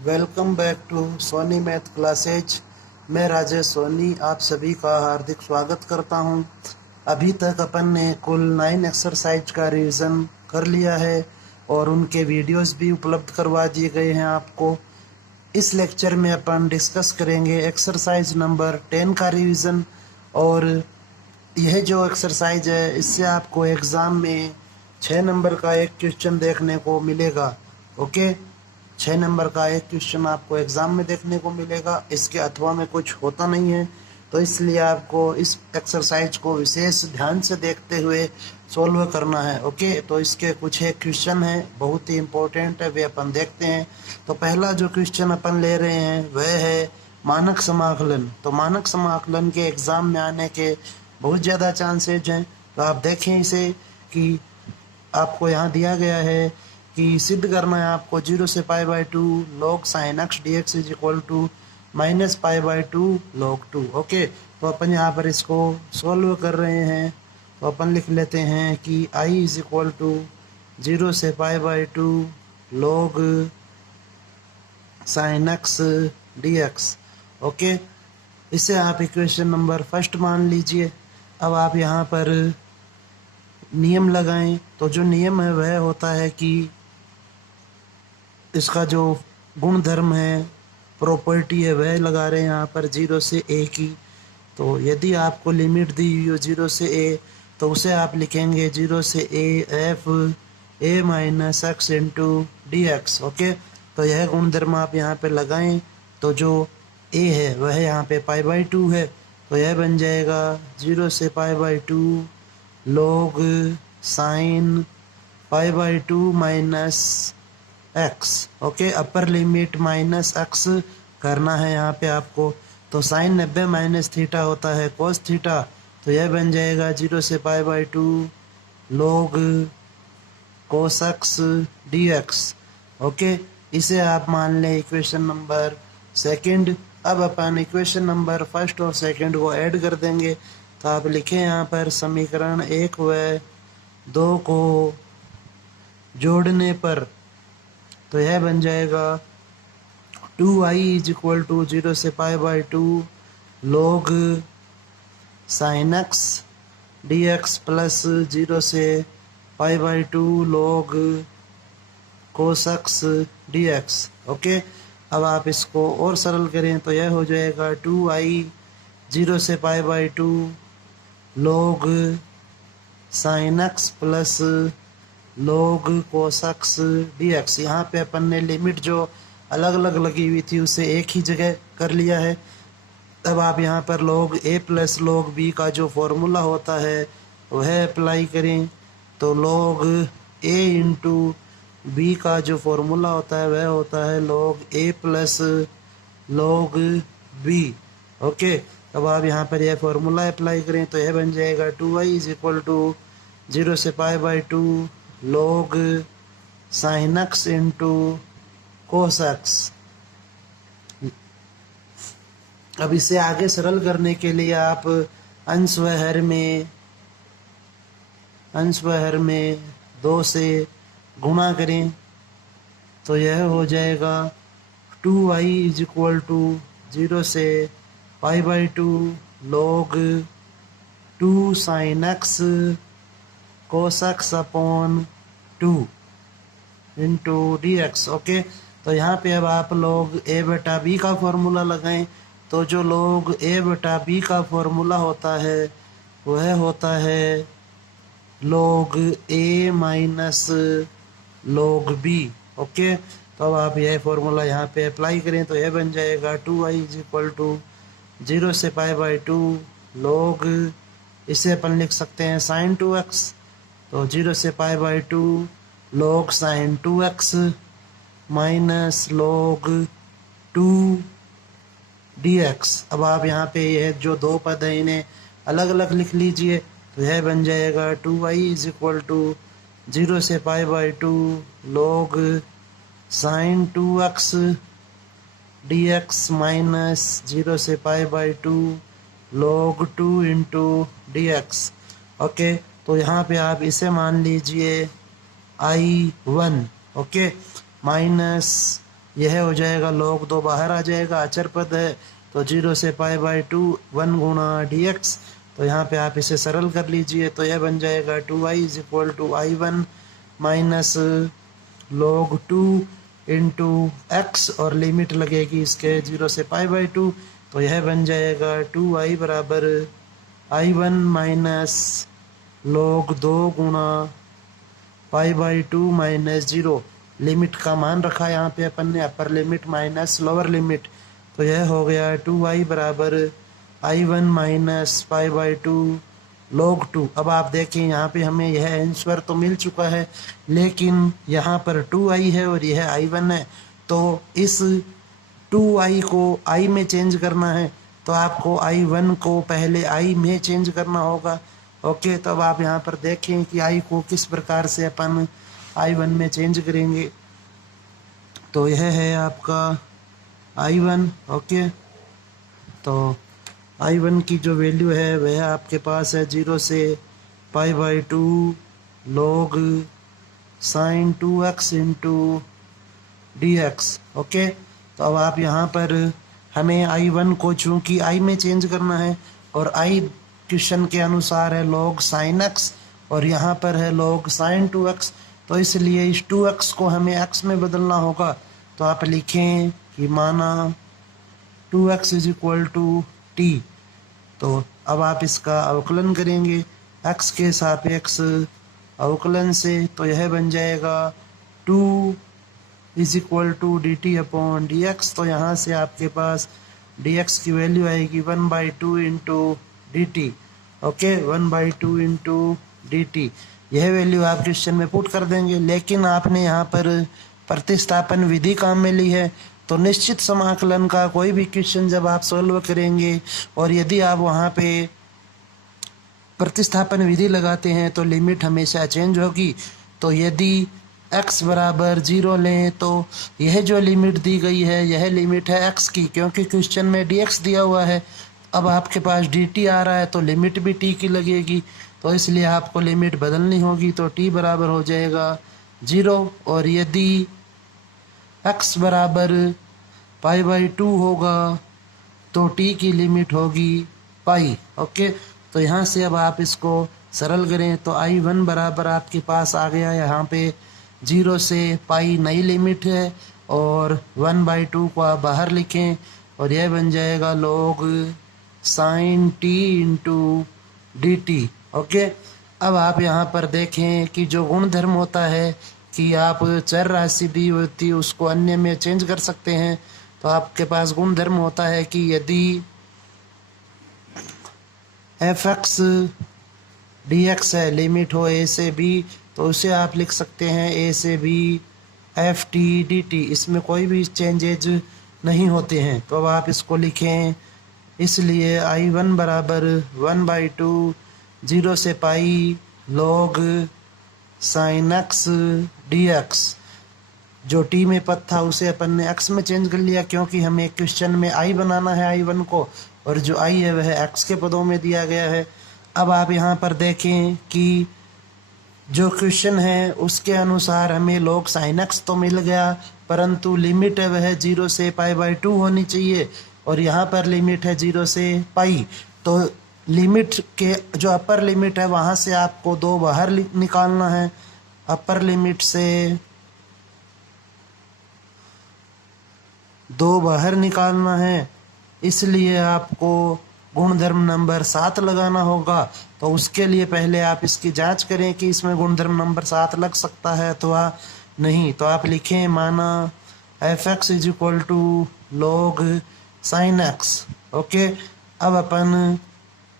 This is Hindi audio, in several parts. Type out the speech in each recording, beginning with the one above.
Welcome back to Soni math classes. मैं राजेश सोनी आप सभी का हार्दिक स्वागत करता हूं। अभी तक अपन ने कुल 9 एक्सरसाइज का रिवीजन कर लिया है और उनके वीडियोस भी उपलब्ध करवा दिए गए हैं आपको। इस लेक्चर में अपन डिस्कस करेंगे एक्सरसाइज नंबर 10 का रिवीजन। और यह जो एक्सरसाइज है इससे आपको एग्ज़ाम में 6 नंबर का एक क्वेश्चन देखने को मिलेगा। ओके, 6 नंबर का एक क्वेश्चन आपको एग्ज़ाम में देखने को मिलेगा। इसके अथवा में कुछ होता नहीं है, तो इसलिए आपको इस एक्सरसाइज को विशेष ध्यान से देखते हुए सोल्व करना है। ओके, तो इसके कुछ एक क्वेश्चन है, बहुत ही इम्पोर्टेंट है, वे अपन देखते हैं। तो पहला जो क्वेश्चन अपन ले रहे हैं वह है मानक समाकलन। तो मानक समाकलन के एग्ज़ाम में आने के बहुत ज़्यादा चांसेज हैं। तो आप देखें इसे कि आपको यहाँ दिया गया है कि सिद्ध करना है आपको 0 से π/2 log sin x dx is equal to -π/2 log 2। Okay, तो अपन यहाँ पर इसको सॉल्व कर रहे हैं। तो अपन लिख लेते हैं कि I इज इक्वल टू 0 से π/2 log sin x dx। Okay, इसे आप इक्वेशन नंबर फर्स्ट मान लीजिए। अब आप यहाँ पर नियम लगाएं। तो जो नियम है वह होता है कि इसका जो गुणधर्म है, प्रॉपर्टी है, वह लगा रहे हैं यहाँ पर 0 से a की। तो यदि आपको लिमिट दी हुई हो 0 से a, तो उसे आप लिखेंगे 0 से a f a minus x into d x. Okay, तो यह गुणधर्म आप यहाँ पे लगाएं। तो जो a है वह यहाँ पे π/2 है, तो यह बन जाएगा 0 से π/2 log sine π/2 minus x. Okay, upper limit minus x करना है यहाँ पे आपको। तो साइन 90 माइनस थीटा होता है कोस थीटा, तो यह बन जाएगा 0 से π/2 log cos x d x. Okay, इसे आप मान लें इक्वेशन नंबर सेकंड। अब अपन इक्वेशन नंबर फर्स्ट और सेकंड को ऐड कर देंगे। तो आप लिखें यहाँ पर समीकरण 1 व 2 को जोड़ने पर तो यह बन जाएगा 2i इज इक्वल टू 0 से π/2 log sine x d x plus 0 से π/2 log cos x d x. Okay, अब आप इसको और सरल करें तो यह हो जाएगा 2i 0 से π/2 log sine x plus log cos x d x. यहाँ पे अपन ने लिमिट जो अलग अलग लगी हुई थी उसे एक ही जगह कर लिया है। अब आप यहाँ पर log a plus log b का जो फॉर्मूला होता है वह अप्लाई करें। तो log a इंटू b का जो फॉर्मूला होता है वह होता है log a plus log b। Okay, अब आप यहाँ पर यह फॉर्मूला अप्लाई करें तो यह बन जाएगा 2i इज इक्वल टू 0 से π/2 log sine x into cos x. अब इसे आगे सरल करने के लिए आप अंश व हर में 2 से गुणा करें। तो यह हो जाएगा 2i इज इक्वल टू 0 से π/2 log 2 sine x cos x upon 2 into d x. Okay, तो यहाँ पे अब आप log a बटा b का फॉर्मूला लगाएं। तो जो log a बटा b का फॉर्मूला होता है वह होता है log a minus log b। Okay, तो अब आप यह फॉर्मूला यहाँ पे अप्लाई करें तो यह बन जाएगा 2i इज इक्वल टू 0 से π/2 log, इसे अपन लिख सकते हैं साइन 2x। तो 0 से π/2 log sine 2x minus log 2 dx। अब आप यहाँ पे यह जो दो पद हैं इन्हें अलग अलग लिख लीजिए। तो यह बन जाएगा 2i इज इक्वल टू 0 से π/2 log sine 2x dx minus 0 से π/2 log 2 इंटू dx। ओके, तो यहाँ पे आप इसे मान लीजिए I1। ओके, माइनस यह हो जाएगा log 2 बाहर आ जाएगा, अचर पद है तो 0 से π/2 1 गुणा dx। तो यहाँ पे आप इसे सरल कर लीजिए तो यह बन जाएगा 2i = i1 minus log 2 into x और लिमिट लगेगी इसके 0 से π/2 तो यह बन जाएगा 2i बराबर i1 माइनस log 2 गुणा π/2 माइनस 0। लिमिट का मान रखा यहाँ पे अपन ने, अपर लिमिट माइनस लोअर लिमिट, तो यह हो गया 2i बराबर i1 माइनस π/2 log 2। अब आप देखें यहाँ पे हमें यह आंसर तो मिल चुका है, लेकिन यहाँ पर 2i है और यह i1 है, तो इस 2i को i में चेंज करना है तो आपको i1 को पहले i में चेंज करना होगा। ओके, तो अब आप यहाँ पर देखें कि i को किस प्रकार से अपन i1 में चेंज करेंगे। तो यह है आपका i1। ओके, तो i1 की जो वैल्यू है वह आपके पास है 0 से π/2 log sin 2x into dx। Okay, तो अब आप यहाँ पर हमें i1 को चूँकि i में चेंज करना है और i क्वेश्चन के अनुसार है log sin x और यहाँ पर है log sin 2x, तो इसलिए इस 2x को हमें x में बदलना होगा। तो आप लिखें कि माना 2x = t। तो अब आप इसका अवकलन करेंगे x के सापेक्ष अवकलन से, तो यह बन जाएगा 2 = dt/dx। तो यहाँ से आपके पास dx की वैल्यू आएगी 1/2 into dt। Okay, 1/2 into dt, यह वैल्यू आप क्वेश्चन में पुट कर देंगे। लेकिन आपने यहाँ पर प्रतिस्थापन विधि काम में ली है, तो निश्चित समाकलन का कोई भी क्वेश्चन जब आप सॉल्व करेंगे और यदि आप वहाँ पे प्रतिस्थापन विधि लगाते हैं तो लिमिट हमेशा चेंज होगी। तो यदि x बराबर 0 लें तो यह जो लिमिट दी गई है यह लिमिट है x की, क्योंकि क्वेश्चन में dx दिया हुआ है। अब आपके पास dt आ रहा है तो लिमिट भी t की लगेगी, तो इसलिए आपको लिमिट बदलनी होगी। तो t बराबर हो जाएगा 0 और यदि x बराबर π/2 होगा तो t की लिमिट होगी पाई। ओके, तो यहाँ से अब आप इसको सरल करें तो i1 बराबर आपके पास आ गया, यहाँ पे 0 से पाई नई लिमिट है और 1/2 को आप बाहर लिखें और यह बन जाएगा log sin t into dt। Okay, अब आप यहाँ पर देखें कि जो गुणधर्म होता है कि आप चर राशि दी होती है उसको अन्य में चेंज कर सकते हैं। तो आपके पास गुणधर्म होता है कि यदि fx dx है, लिमिट हो a से b, तो उसे आप लिख सकते हैं a से b ft dt। इसमें कोई भी चेंजेज नहीं होते हैं, तो अब आप इसको लिखें। इसलिए i1 बराबर 1/2 0 से पाई log sin x dx। जो t में पद था उसे अपन ने x में चेंज कर लिया, क्योंकि हमें क्वेश्चन में i बनाना है i1 को, और जो i है वह x के पदों में दिया गया है। अब आप यहाँ पर देखें कि जो क्वेश्चन है उसके अनुसार हमें log sin x तो मिल गया, परंतु लिमिट है वह 0 से π/2 होनी चाहिए और यहाँ पर लिमिट है 0 से पाई। तो लिमिट के जो अपर लिमिट है वहाँ से आपको 2 बाहर निकालना है, अपर लिमिट से 2 बाहर निकालना है, इसलिए आपको गुणधर्म नंबर 7 लगाना होगा। तो उसके लिए पहले आप इसकी जांच करें कि इसमें गुणधर्म नंबर 7 लग सकता है अथवा नहीं। तो आप लिखें माना fx = log sin x। Okay, अब अपन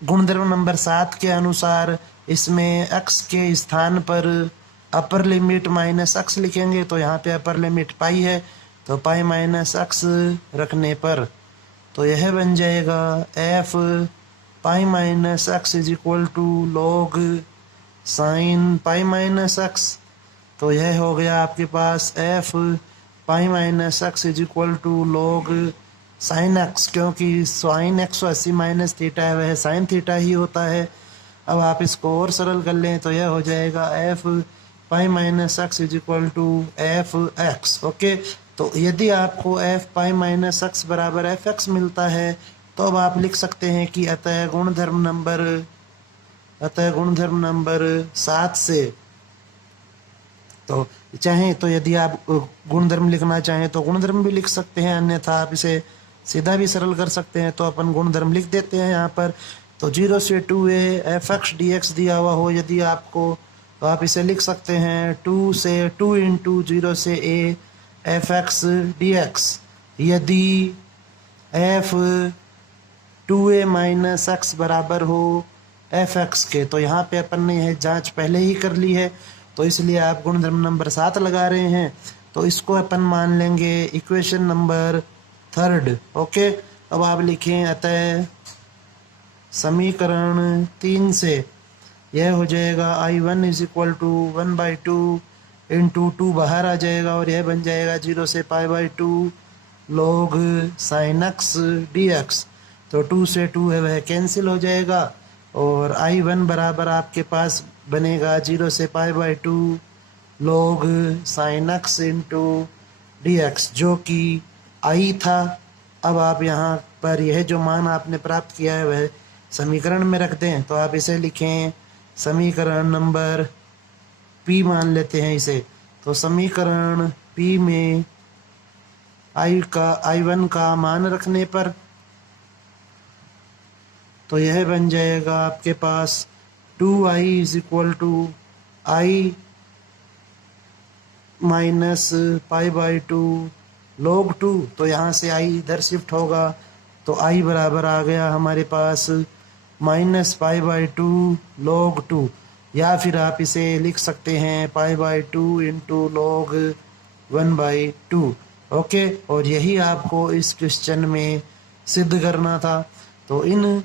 गुणधर्म नंबर 7 के अनुसार इसमें x के स्थान पर अपर लिमिट माइनस x लिखेंगे। तो यहाँ पे अपर लिमिट पाई है, तो पाई माइनस x रखने पर तो यह बन जाएगा f pi minus x = log sin पाई माइनस x। तो यह हो गया आपके पास f pi minus x = log sin x, क्योंकि sin 180 माइनस थीटा है वह sin थीटा ही होता है। अब आप इसको और सरल कर लें तो यह हो जाएगा f pi minus x = f x। Okay, तो यदि आपको एफ पाई माइनस एक्स बराबर एफ एक्स मिलता है तो अब आप लिख सकते हैं कि अतः गुणधर्म नंबर 7 से, तो चाहें तो यदि आप गुणधर्म लिखना चाहें तो गुणधर्म भी लिख सकते हैं, अन्यथा आप इसे सीधा भी सरल कर सकते हैं। तो अपन गुणधर्म लिख देते हैं यहाँ पर। तो 0 से 2a F x d x दिया हुआ हो यदि आपको, तो आप इसे लिख सकते हैं 2 इंटू 0 से a f x d x. यदि एफ 2a माइनस एक्स बराबर हो एफ एक्स के, तो यहाँ पे अपन ने यह जांच पहले ही कर ली है, तो इसलिए आप गुणधर्म नंबर 7 लगा रहे हैं। तो इसको अपन मान लेंगे इक्वेशन नंबर 3। ओके, अब आप लिखें अतः समीकरण 3 से यह हो जाएगा I1 is equal to 1/2 into 2 बाहर आ जाएगा और यह बन जाएगा 0 से π/2 log sin x dx। तो 2 से 2 है वह कैंसिल हो जाएगा और I1 बराबर आपके पास बनेगा 0 से π/2 log sin x into dx, जो कि I था। अब आप यहाँ पर यह जो मान आपने प्राप्त किया है वह समीकरण में रख दें। तो आप इसे लिखें समीकरण नंबर P मान लेते हैं इसे। तो समीकरण P में I1 का मान रखने पर तो यह बन जाएगा आपके पास 2i is equal to I minus π/2 log 2। तो यहाँ से I इधर शिफ्ट होगा तो I बराबर आ गया हमारे पास माइनस π/2 log 2, या फिर आप इसे लिख सकते हैं π/2 इंटू log 1/2। ओके, और यही आपको इस क्वेश्चन में सिद्ध करना था। तो इन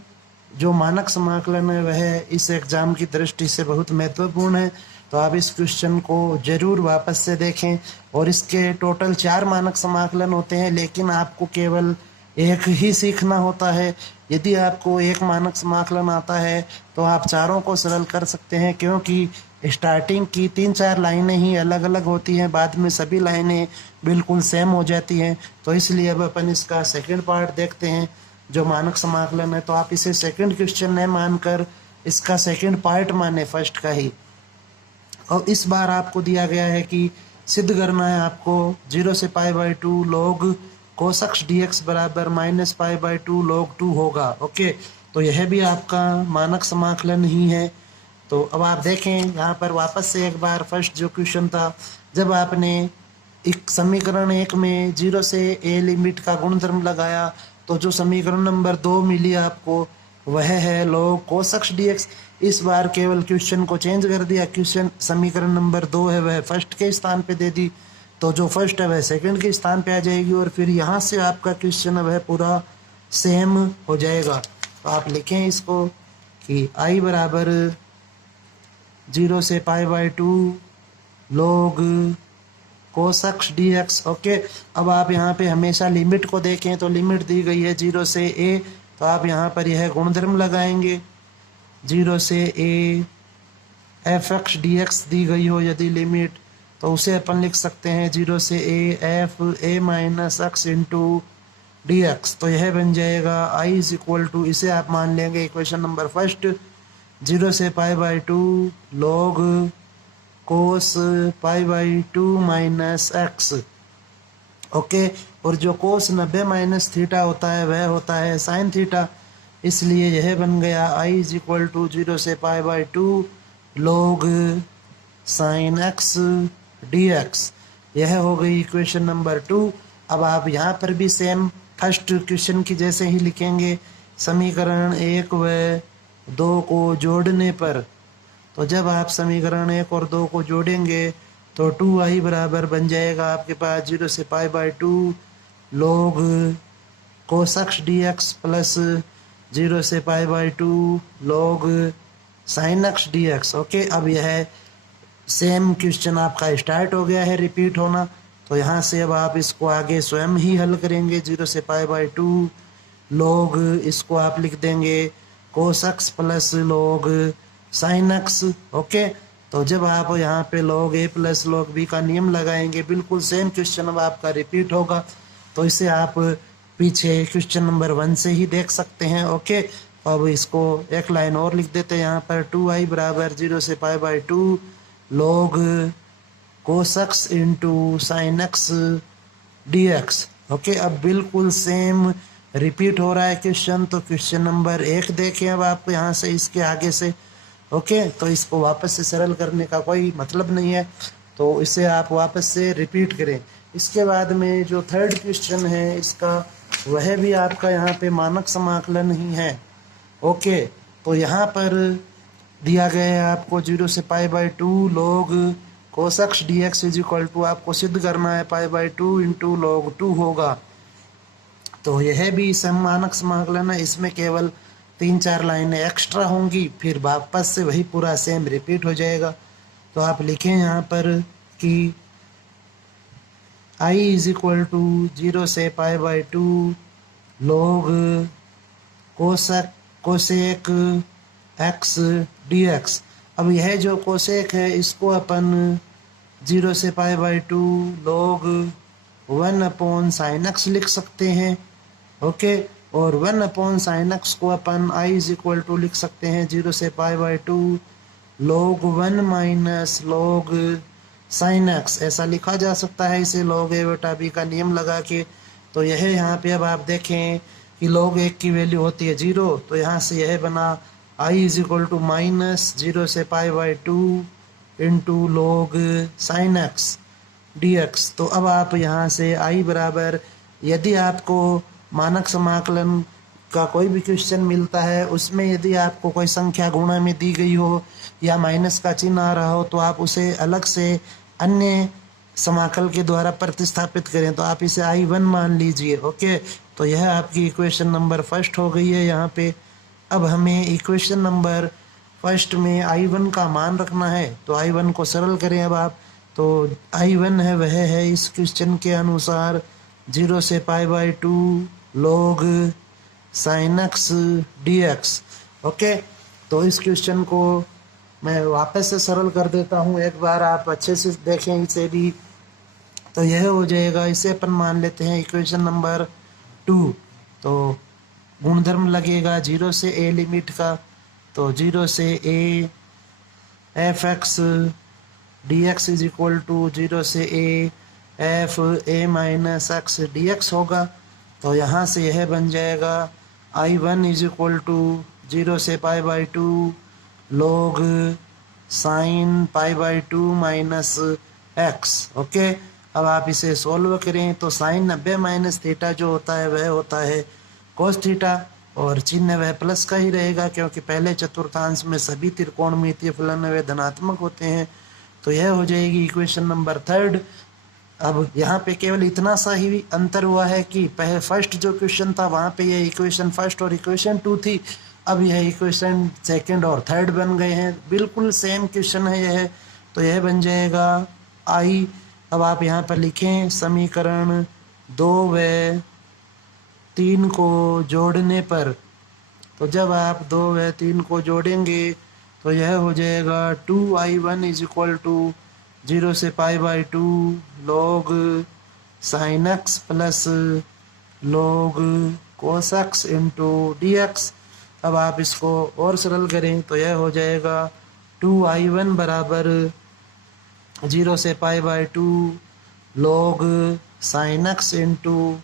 जो मानक समाकलन है वह इस एग्ज़ाम की दृष्टि से बहुत महत्वपूर्ण है। तो आप इस क्वेश्चन को ज़रूर वापस से देखें। और इसके टोटल 4 मानक समाकलन होते हैं, लेकिन आपको केवल एक ही सीखना होता है। यदि आपको एक मानक समाकलन आता है तो आप चारों को सरल कर सकते हैं, क्योंकि स्टार्टिंग की 3-4 लाइनें ही अलग अलग होती हैं, बाद में सभी लाइनें बिल्कुल सेम हो जाती हैं। तो इसलिए अब अपन इसका सेकंड पार्ट देखते हैं जो मानक समाकलन है। तो आप इसे सेकंड क्वेश्चन न मानकर इसका सेकंड पार्ट माने फर्स्ट का ही। और इस बार आपको दिया गया है कि सिद्ध करना है आपको 0 से π/2 log cos x dx बराबर माइनस π/2 log 2 होगा। ओके, तो यह भी आपका मानक समाकलन ही है। तो अब आप देखें यहाँ पर वापस से एक बार फर्स्ट जो क्वेश्चन था, जब आपने एक समीकरण 1 में 0 से a लिमिट का गुणधर्म लगाया तो जो समीकरण नंबर 2 मिली आपको वह है log cos x dx। इस बार केवल क्वेश्चन को चेंज कर दिया, क्वेश्चन समीकरण नंबर 2 है वह फर्स्ट के स्थान पे दे दी, तो जो फर्स्ट है वह सेकंड के स्थान पे आ जाएगी और फिर यहाँ से आपका क्वेश्चन वह पूरा सेम हो जाएगा। तो आप लिखें इसको कि I बराबर 0 से π/2 log cos x dx। Okay, अब आप यहाँ पे हमेशा लिमिट को देखें तो लिमिट दी गई है 0 से a, तो आप यहाँ पर यह गुणधर्म लगाएंगे 0 से a f x d x दी गई हो यदि लिमिट, तो उसे अपन लिख सकते हैं 0 से a f a minus x into d x. तो यह बन जाएगा I इज इक्वल टू, इसे आप मान लेंगे इक्वेशन नंबर फर्स्ट 0 से π/2 log cos π/2 minus x. Okay, और जो कोस 90 माइनस थीटा होता है वह होता है साइन थीटा, इसलिए यह बन गया I इज इक्वल टू 0 से π/2 log sine x d x. यह हो गई इक्वेशन नंबर 2। अब आप यहाँ पर भी सेम फर्स्ट क्वेश्चन की जैसे ही लिखेंगे समीकरण 1 व 2 को जोड़ने पर। तो जब आप समीकरण 1 और 2 को जोड़ेंगे तो 2i बराबर बन जाएगा आपके पास 0 से π/2 log cos x dx plus 0 से π/2 log sin x dx। Okay, अब यह सेम क्वेश्चन आपका स्टार्ट हो गया है रिपीट होना। तो यहाँ से अब आप इसको आगे स्वयं ही हल करेंगे 0 से π/2 log, इसको आप लिख देंगे cos x plus log sin x। Okay, तो जब आप यहाँ पे log a plus log b का नियम लगाएंगे बिल्कुल सेम क्वेश्चन अब आपका रिपीट होगा। तो इसे आप पीछे क्वेश्चन नंबर 1 से ही देख सकते हैं। ओके, अब इसको एक लाइन और लिख देते हैं यहाँ पर 2i बराबर 0 से pi by 2 log cos x into sine x dx। Okay, अब बिल्कुल सेम रिपीट हो रहा है क्वेश्चन। तो क्वेश्चन नंबर 1 देखें अब आपको यहाँ से इसके आगे से। ओके, तो इसको वापस से सरल करने का कोई मतलब नहीं है, तो इसे आप वापस से रिपीट करें। इसके बाद में जो थर्ड क्वेश्चन है इसका वह भी आपका यहाँ पे मानक समाकलन ही है। ओके, तो यहाँ पर दिया गया है आपको 0 से pi by 2 log cos x dx is equal to आपको सिद्ध करना है पाई बाई 2 इंटू log 2 होगा। तो यह भी मानक समाकलन है, इसमें केवल 3-4 लाइनें एक्स्ट्रा होंगी, फिर वापस से वही पूरा सेम रिपीट हो जाएगा। तो आप लिखें यहाँ पर कि i इज इक्वल टू 0 से pi by 2 log cosec x dx। अब यह जो कोसेक है इसको अपन 0 से pi by 2 log 1 upon sine x लिख सकते हैं। ओके, और 1 अपॉन साइन एक्स को अपन i इज इक्वल टू लिख सकते हैं 0 से pi by 2 log 1 minus log sine x, ऐसा लिखा जा सकता है इसे log a बटा b का नियम लगा के। तो यह यहाँ पे अब आप देखें कि log 1 की वैल्यू होती है 0, तो यहाँ से यह बना i is equal to minus 0 से pi by 2 into log sine x dx। तो अब आप यहाँ से i बराबर, यदि आपको मानक समाकलन का कोई भी क्वेश्चन मिलता है उसमें यदि आपको कोई संख्या गुणा में दी गई हो या माइनस का चिन्ह आ रहा हो तो आप उसे अलग से अन्य समाकल के द्वारा प्रतिस्थापित करें। तो आप इसे i1 मान लीजिए। ओके, तो यह आपकी इक्वेशन नंबर फर्स्ट हो गई है यहाँ पे। अब हमें इक्वेशन नंबर फर्स्ट में i1 का मान रखना है, तो i1 को सरल करें अब आप। तो i1 है वह है इस क्वेश्चन के अनुसार 0 से pi by 2 log sine x dx। Okay, तो इस क्वेश्चन को मैं वापस से सरल कर देता हूँ, एक बार आप अच्छे से देखें इसे भी। तो यह हो जाएगा, इसे अपन मान लेते हैं इक्वेशन नंबर 2। तो गुणधर्म लगेगा 0 से a लिमिट का, तो 0 से a f x d x is equal to 0 से a f a minus x d x होगा। तो यहाँ से यह बन जाएगा i1 इज इक्वल टू 0 से pi by 2 log sine pi by 2 minus x. Okay, अब आप इसे सॉल्व करें तो साइन 90 माइनस थीटा जो होता है वह होता है कोस थीटा, और चिन्ह वह प्लस का ही रहेगा क्योंकि पहले चतुर्थांश में सभी त्रिकोणमितीय फलन वे धनात्मक होते हैं। तो यह हो जाएगी इक्वेशन नंबर 3। अब यहाँ पे केवल इतना सा ही अंतर हुआ है कि पहले फर्स्ट जो क्वेश्चन था वहाँ पे यह इक्वेशन फर्स्ट और इक्वेशन 2 थी, अब यह इक्वेशन सेकंड और थर्ड बन गए हैं। बिल्कुल सेम क्वेश्चन है यह, तो यह बन जाएगा i। अब आप यहाँ पर लिखें समीकरण 2 व 3 को जोड़ने पर, तो जब आप 2 व 3 को जोड़ेंगे तो यह हो जाएगा 2i1 इज इक्वल टू 0 से pi by 2 log sine x plus log cos x into d x. अब आप इसको और सरल करें तो यह हो जाएगा 2i1 बराबर 0 से pi by 2 log sine x into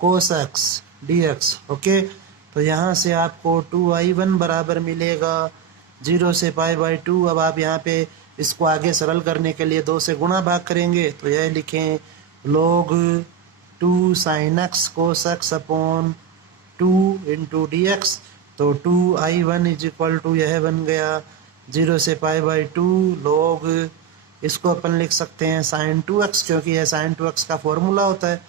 cos x d x. Okay, तो यहाँ से आपको 2i1 बराबर मिलेगा 0 से पाई बाई 2। अब आप यहाँ पे इसको आगे सरल करने के लिए 2 से गुणा भाग करेंगे, तो यह लिखें log 2 sine x cos x upon 2 into d x. तो 2i1 इज इक्वल टू यह बन गया 0 से पाई बाई 2 log, इसको अपन लिख सकते हैं साइन 2x क्योंकि यह साइन 2x का फॉर्मूला होता है,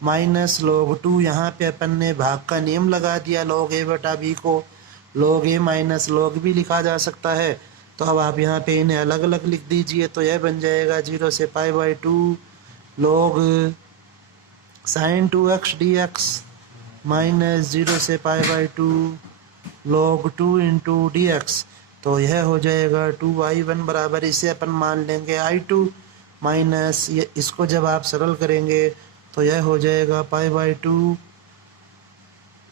माइनस log 2, यहाँ पे अपन ने भाग का नियम लगा दिया log a बटा b को log a minus log b लिखा जा सकता है। तो अब आप यहाँ पे इन्हें अलग अलग लिख दीजिए, तो यह बन जाएगा 0 से pi by 2 log sine 2x dx minus 0 से pi by 2 log 2 into d x. तो यह हो जाएगा 2i1 बराबर, इसे अपन मान लेंगे i2 माइनस ये, इसको जब आप सरल करेंगे तो यह हो जाएगा π/2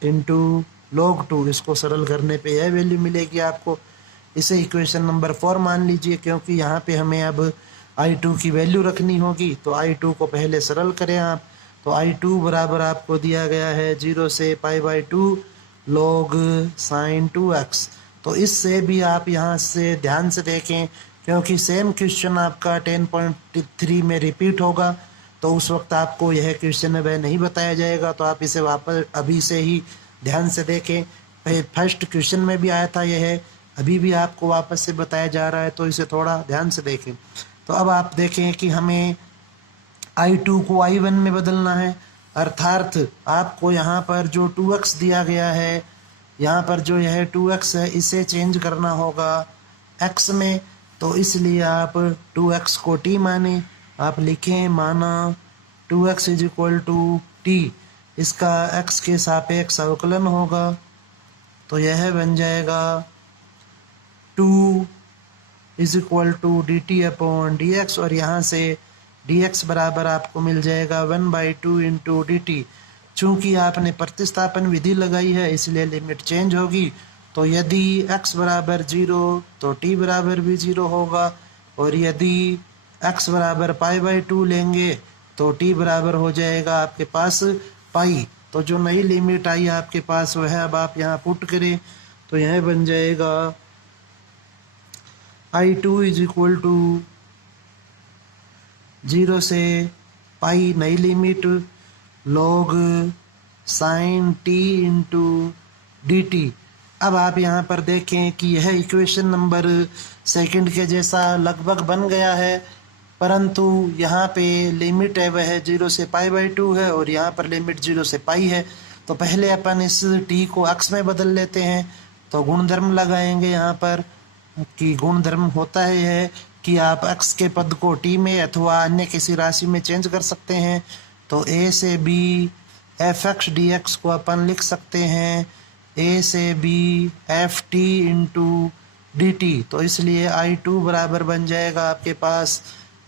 इंटू log 2। इसको सरल करने पे यह वैल्यू मिलेगी आपको। इसे इक्वेशन नंबर 4 मान लीजिए, क्योंकि यहाँ पे हमें अब i2 की वैल्यू रखनी होगी। तो i2 को पहले सरल करें आप, तो i2 बराबर आपको दिया गया है 0 से π/2 log sin 2x। तो इससे भी आप यहाँ से ध्यान से देखें, क्योंकि सेम क्वेश्चन आपका 10.3 में रिपीट होगा, तो उस वक्त आपको यह क्वेश्चन वह नहीं बताया जाएगा। तो आप इसे वापस अभी से ही ध्यान से देखें। फर्स्ट क्वेश्चन में भी आया था यह, अभी भी आपको वापस से बताया जा रहा है, तो इसे थोड़ा ध्यान से देखें। तो अब आप देखें कि हमें i2 को i1 में बदलना है, अर्थात आपको यहाँ पर जो 2x दिया गया है, यहाँ पर जो यह 2x है, इसे चेंज करना होगा x में। तो इसलिए आप 2x को t माने, आप लिखें माना 2x is equal to t, इसका x के सापेक्ष अवकलन होगा। तो यह बन जाएगा 2 इज इक्वल टू dt/dx, और यहाँ से dx बराबर आपको मिल जाएगा 1/2 इंटू dt। चूँकि आपने प्रतिस्थापन विधि लगाई है इसलिए लिमिट चेंज होगी। तो यदि x बराबर 0 तो t बराबर भी 0 होगा, और यदि x बराबर π/2 लेंगे तो t बराबर हो जाएगा आपके पास पाई। तो जो नई लिमिट आई आपके पास वह अब आप यहाँ पुट करें, तो यह बन जाएगा i2 इज इक्वल टू 0 से पाई नई limit log sin t into dt। अब आप यहाँ पर देखें कि यह इक्वेशन नंबर सेकंड के जैसा लगभग बन गया है, परंतु यहाँ पे लिमिट है वह 0 से π/2 है, और यहाँ पर लिमिट 0 से पाई है। तो पहले अपन इस t को x में बदल लेते हैं। तो गुणधर्म लगाएंगे यहाँ पर, कि गुणधर्म होता है यह कि आप x के पद को t में अथवा अन्य किसी राशि में चेंज कर सकते हैं। तो a से b fx dx को अपन लिख सकते हैं a से b ft इंटू dt। तो इसलिए i2 बराबर बन जाएगा आपके पास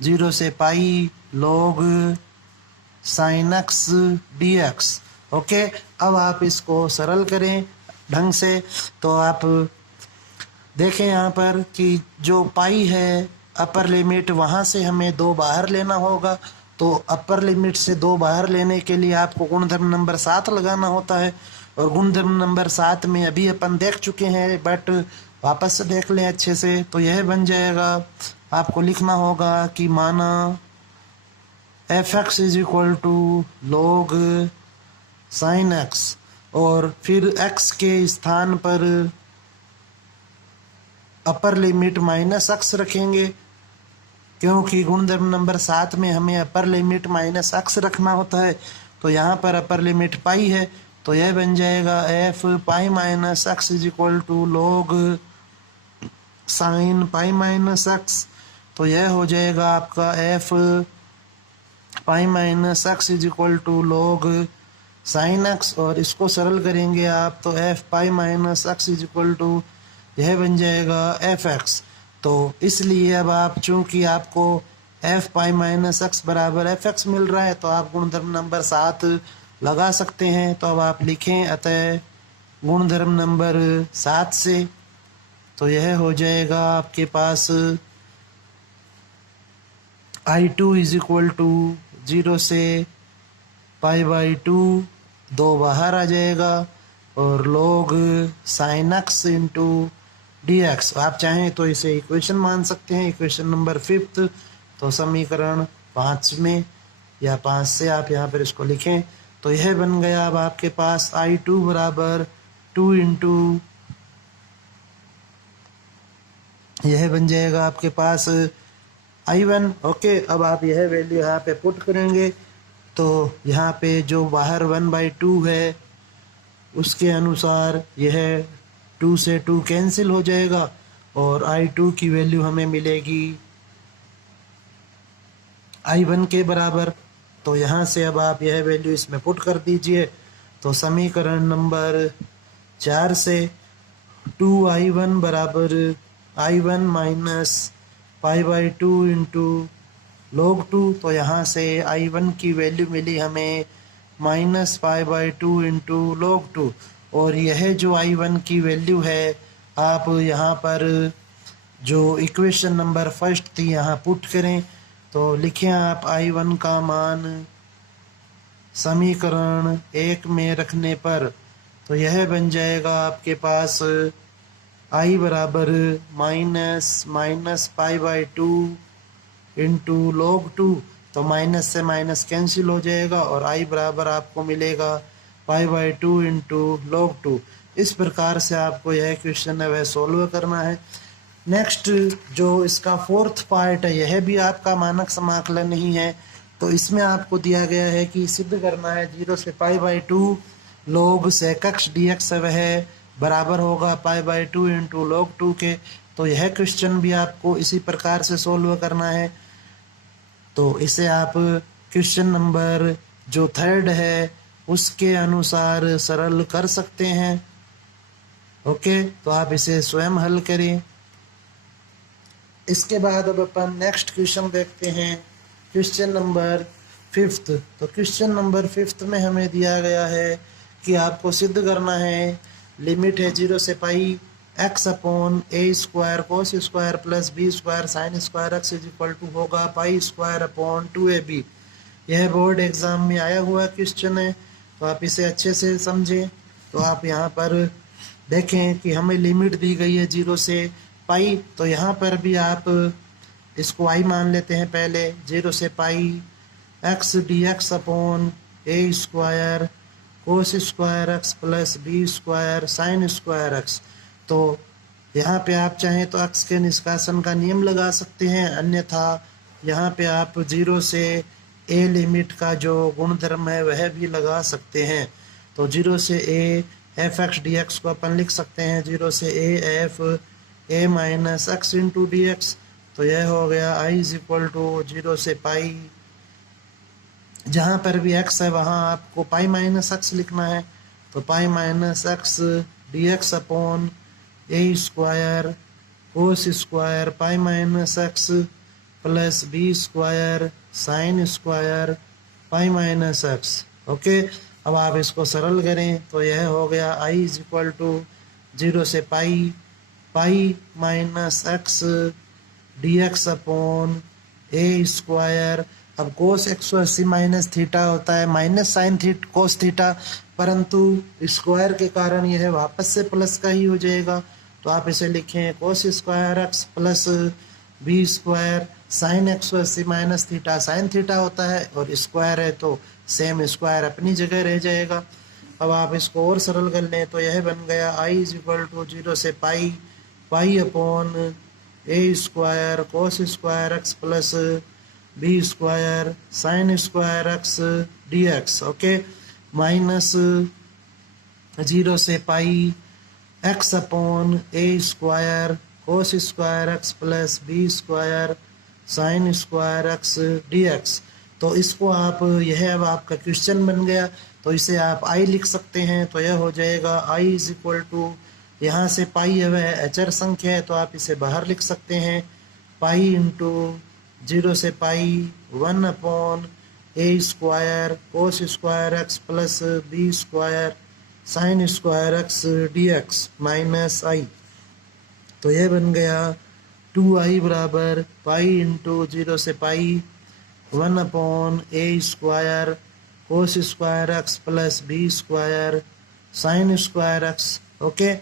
0 से पाई log sin x dx। Okay, अब आप इसको सरल करें ढंग से। तो आप देखें यहाँ पर कि जो पाई है अपर लिमिट, वहाँ से हमें 2 बाहर लेना होगा। तो अपर लिमिट से 2 बाहर लेने के लिए आपको गुणधर्म नंबर 7 लगाना होता है, और गुणधर्म नंबर 7 में अभी अपन देख चुके हैं, बट वापस से देख लें अच्छे से। तो यह बन जाएगा, आपको लिखना होगा कि माना fx is equal to log sin x, और फिर x के स्थान पर अपर लिमिट माइनस x रखेंगे, क्योंकि गुणधर्म नंबर 7 में हमें अपर लिमिट माइनस x रखना होता है। तो यहाँ पर अपर लिमिट पाई है, तो यह बन जाएगा f pi minus x is equal to log sine pi minus x। तो यह हो जाएगा आपका f pi minus x is equal to log sine x, और इसको सरल करेंगे आप तो f pi minus x is equal to यह बन जाएगा fx। तो इसलिए अब आप चूंकि आपको f पाई माइनस x बराबर fx मिल रहा है, तो आप गुणधर्म नंबर 7 लगा सकते हैं। तो अब आप लिखें अतः गुणधर्म नंबर 7 से, तो यह हो जाएगा आपके पास i2 इज इक्वल टू 0 से π/2, 2 बाहर आ जाएगा, और log sin x into dx। आप चाहें तो इसे इक्वेशन मान सकते हैं, इक्वेशन नंबर 5। तो समीकरण 5 में या 5 से आप यहाँ पर इसको लिखें, तो यह बन गया अब आपके पास i2 बराबर 2 इंटू, यह बन जाएगा आपके पास i1। ओके, अब आप यह वैल्यू यहाँ पे पुट करेंगे, तो यहाँ पे जो बाहर 1/2 है उसके अनुसार यह 2 से 2 कैंसिल हो जाएगा, और i2 की वैल्यू हमें मिलेगी i1 के बराबर। तो यहाँ से अब आप यह वैल्यू इसमें पुट कर दीजिए। तो समीकरण नंबर 4 से 2i1 बराबर I1 minus pi by two into log 2, तो यहाँ से I1 की वैल्यू मिली हमें minus pi by two into log 2। और यह जो I1 की वैल्यू है आप यहाँ पर जो इक्वेशन नंबर फर्स्ट थी यहाँ पुट करें, तो लिखें आप I1 का मान समीकरण 1 में रखने पर, तो यह बन जाएगा आपके पास I बराबर minus pi by two into log 2, तो माइनस से माइनस कैंसिल हो जाएगा और I बराबर आपको मिलेगा pi by two into log 2। इस प्रकार से आपको यह क्वेश्चन है वह सोल्व करना है। नेक्स्ट जो इसका फोर्थ पार्ट है यह भी आपका मानक समाकलन ही है, तो इसमें आपको दिया गया है कि सिद्ध करना है 0 से pi by two log sec x dx वह बराबर होगा pi by two into log 2 के। तो यह क्वेश्चन भी आपको इसी प्रकार से सोल्व करना है। तो इसे आप क्वेश्चन नंबर जो थर्ड है उसके अनुसार सरल कर सकते हैं। ओके, तो आप इसे स्वयं हल करें। इसके बाद अब अपन नेक्स्ट क्वेश्चन देखते हैं, क्वेश्चन नंबर फिफ्थ। तो क्वेश्चन नंबर फिफ्थ में हमें दिया गया है कि आपको सिद्ध करना है, लिमिट है 0 से pi x upon a square cos square plus b square sine square x is equal to होगा पाई स्क्वायर अपॉन 2ab। यह बोर्ड एग्जाम में आया हुआ क्वेश्चन है, तो आप इसे अच्छे से समझें। तो आप यहाँ पर देखें कि हमें लिमिट दी गई है 0 से पाई, तो यहाँ पर भी आप इसको आई मान लेते हैं पहले, 0 से pi x d x upon a square cos square x plus b square sine square x. तो यहाँ पे आप चाहें तो एक्स के निष्कासन का नियम लगा सकते हैं, अन्यथा यहाँ पे आप 0 से ए लिमिट का जो गुणधर्म है वह भी लगा सकते हैं। तो 0 से A F x d x को अपन लिख सकते हैं 0 से A F A minus x into d x. तो यह हो गया आई इज इक्वल टू 0 से पाई, जहाँ पर भी एक्स है वहाँ आपको पाई माइनस एक्स लिखना है, तो pi minus x d x upon a square cos square pi minus x plus b square sine square pi minus x. Okay, अब आप इसको सरल करें तो यह हो गया आई इज इक्वल टू 0 से pi pi minus x d x upon a square. अब कोस 180 माइनस थीटा होता है माइनस साइन कोस थीटा, परंतु स्क्वायर के कारण यह वापस से प्लस का ही हो जाएगा, तो आप इसे लिखें cos square x plus b square sine 180 minus theta sine theta होता है और स्क्वायर है तो सेम स्क्वायर अपनी जगह रह जाएगा। अब आप इसको और सरल कर लें तो यह बन गया आई इज इक्वल टू 0 से pi pi upon a square cos square x plus b square sine square x d x. Okay, minus 0 से pi x upon a square cos square x plus b square sine square x d x. तो इसको आप, यह अब आपका क्वेश्चन बन गया, तो इसे आप आई लिख सकते हैं, तो यह हो जाएगा आई इज इक्वल टू, यहाँ से पाई है वह अचर संख्या है तो आप इसे बाहर लिख सकते हैं, पाई इंटू 0 से pi 1 upon a square cos square x plus b square sine square x d x minus I. तो यह बन गया 2i बराबर पाई इंटू 0 से pi 1 upon a square cos square x plus b square sine square x. Okay,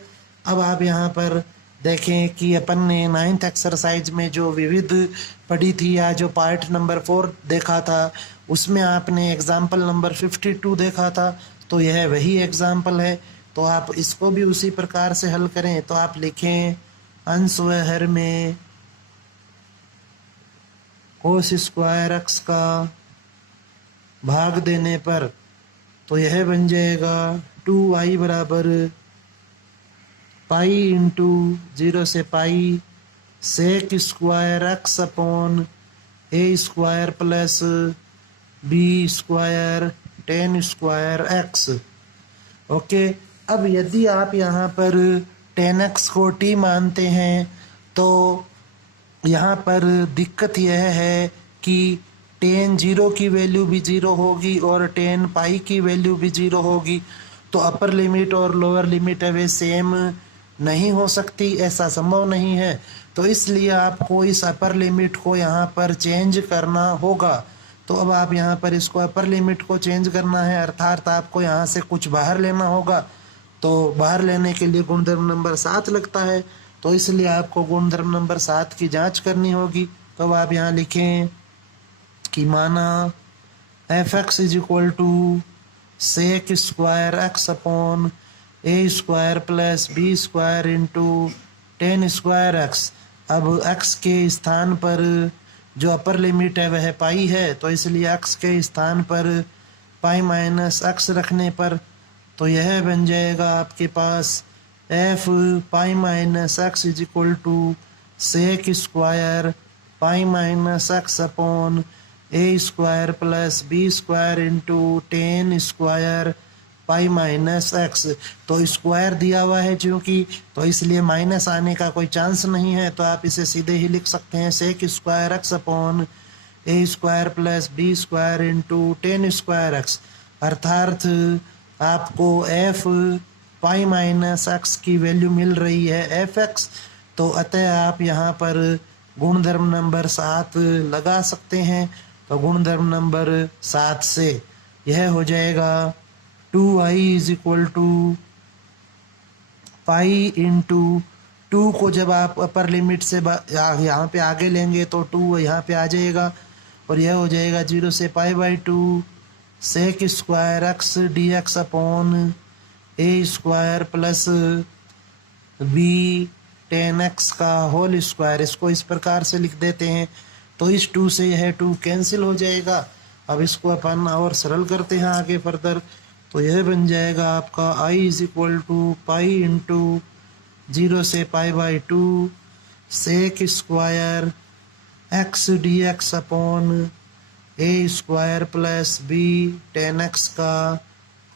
अब आप यहाँ पर देखें कि अपन ने 9th एक्सरसाइज में जो विविध पढ़ी थी या जो पार्ट नंबर 4 देखा था उसमें आपने एग्जाम्पल नंबर 52 देखा था, तो यह वही एग्जाम्पल है। तो आप इसको भी उसी प्रकार से हल करें, तो आप लिखें अंश व हर में कोस स्क्वायर एक्स का भाग देने पर, तो यह बन जाएगा 2i बराबर पाई इंटू 0 से पाई sec square x upon a square plus b square tan square x. Okay, अब यदि आप यहाँ पर 10x को t मानते हैं तो यहाँ पर दिक्कत यह है कि tan 0 की वैल्यू भी 0 होगी और tan पाई की वैल्यू भी 0 होगी, तो अपर लिमिट और लोअर लिमिट है वे सेम नहीं हो सकती, ऐसा संभव नहीं है। तो इसलिए आपको इस अपर लिमिट को यहाँ पर चेंज करना होगा। तो अब आप यहाँ पर इसको अपर लिमिट को चेंज करना है, अर्थात आपको यहाँ से कुछ बाहर लेना होगा। तो बाहर लेने के लिए गुणधर्म नंबर 7 लगता है, तो इसलिए आपको गुणधर्म नंबर 7 की जांच करनी होगी। तो आप यहाँ लिखें कि माना f x is equal to sec square x upon a square plus b square into tan square x. अब एक्स के स्थान पर जो अपर लिमिट है वह पाई है, तो इसलिए एक्स के स्थान पर पाई माइनस एक्स रखने पर तो यह बन जाएगा आपके पास f pi minus x is equal to sec square pi minus x upon a square plus b square into tan square pi minus x. तो स्क्वायर दिया हुआ है चूँकि, तो इसलिए माइनस आने का कोई चांस नहीं है, तो आप इसे सीधे ही लिख सकते हैं sec square x upon a square plus b square into tan square x. अर्थात आपको एफ पाई माइनस एक्स की वैल्यू मिल रही है एफ एक्स। तो अतः आप यहाँ पर गुणधर्म नंबर 7 लगा सकते हैं। तो गुणधर्म नंबर 7 से यह हो जाएगा 2i is equal to pi into 2 को जब आप अपर लिमिट से यहाँ पे आगे लेंगे तो 2 यहाँ पे आ जाएगा और यह हो जाएगा 0 से pi by 2 sec square x d x upon a square plus b tan x का होल स्क्वायर। इसको इस प्रकार से लिख देते हैं, तो इस 2 से यह 2 कैंसिल हो जाएगा। अब इसको अपन और सरल करते हैं आगे फर्दर, तो यह बन जाएगा आपका i is equal to pi into 0 से pi by 2 sec square x d x upon a square plus b tan x का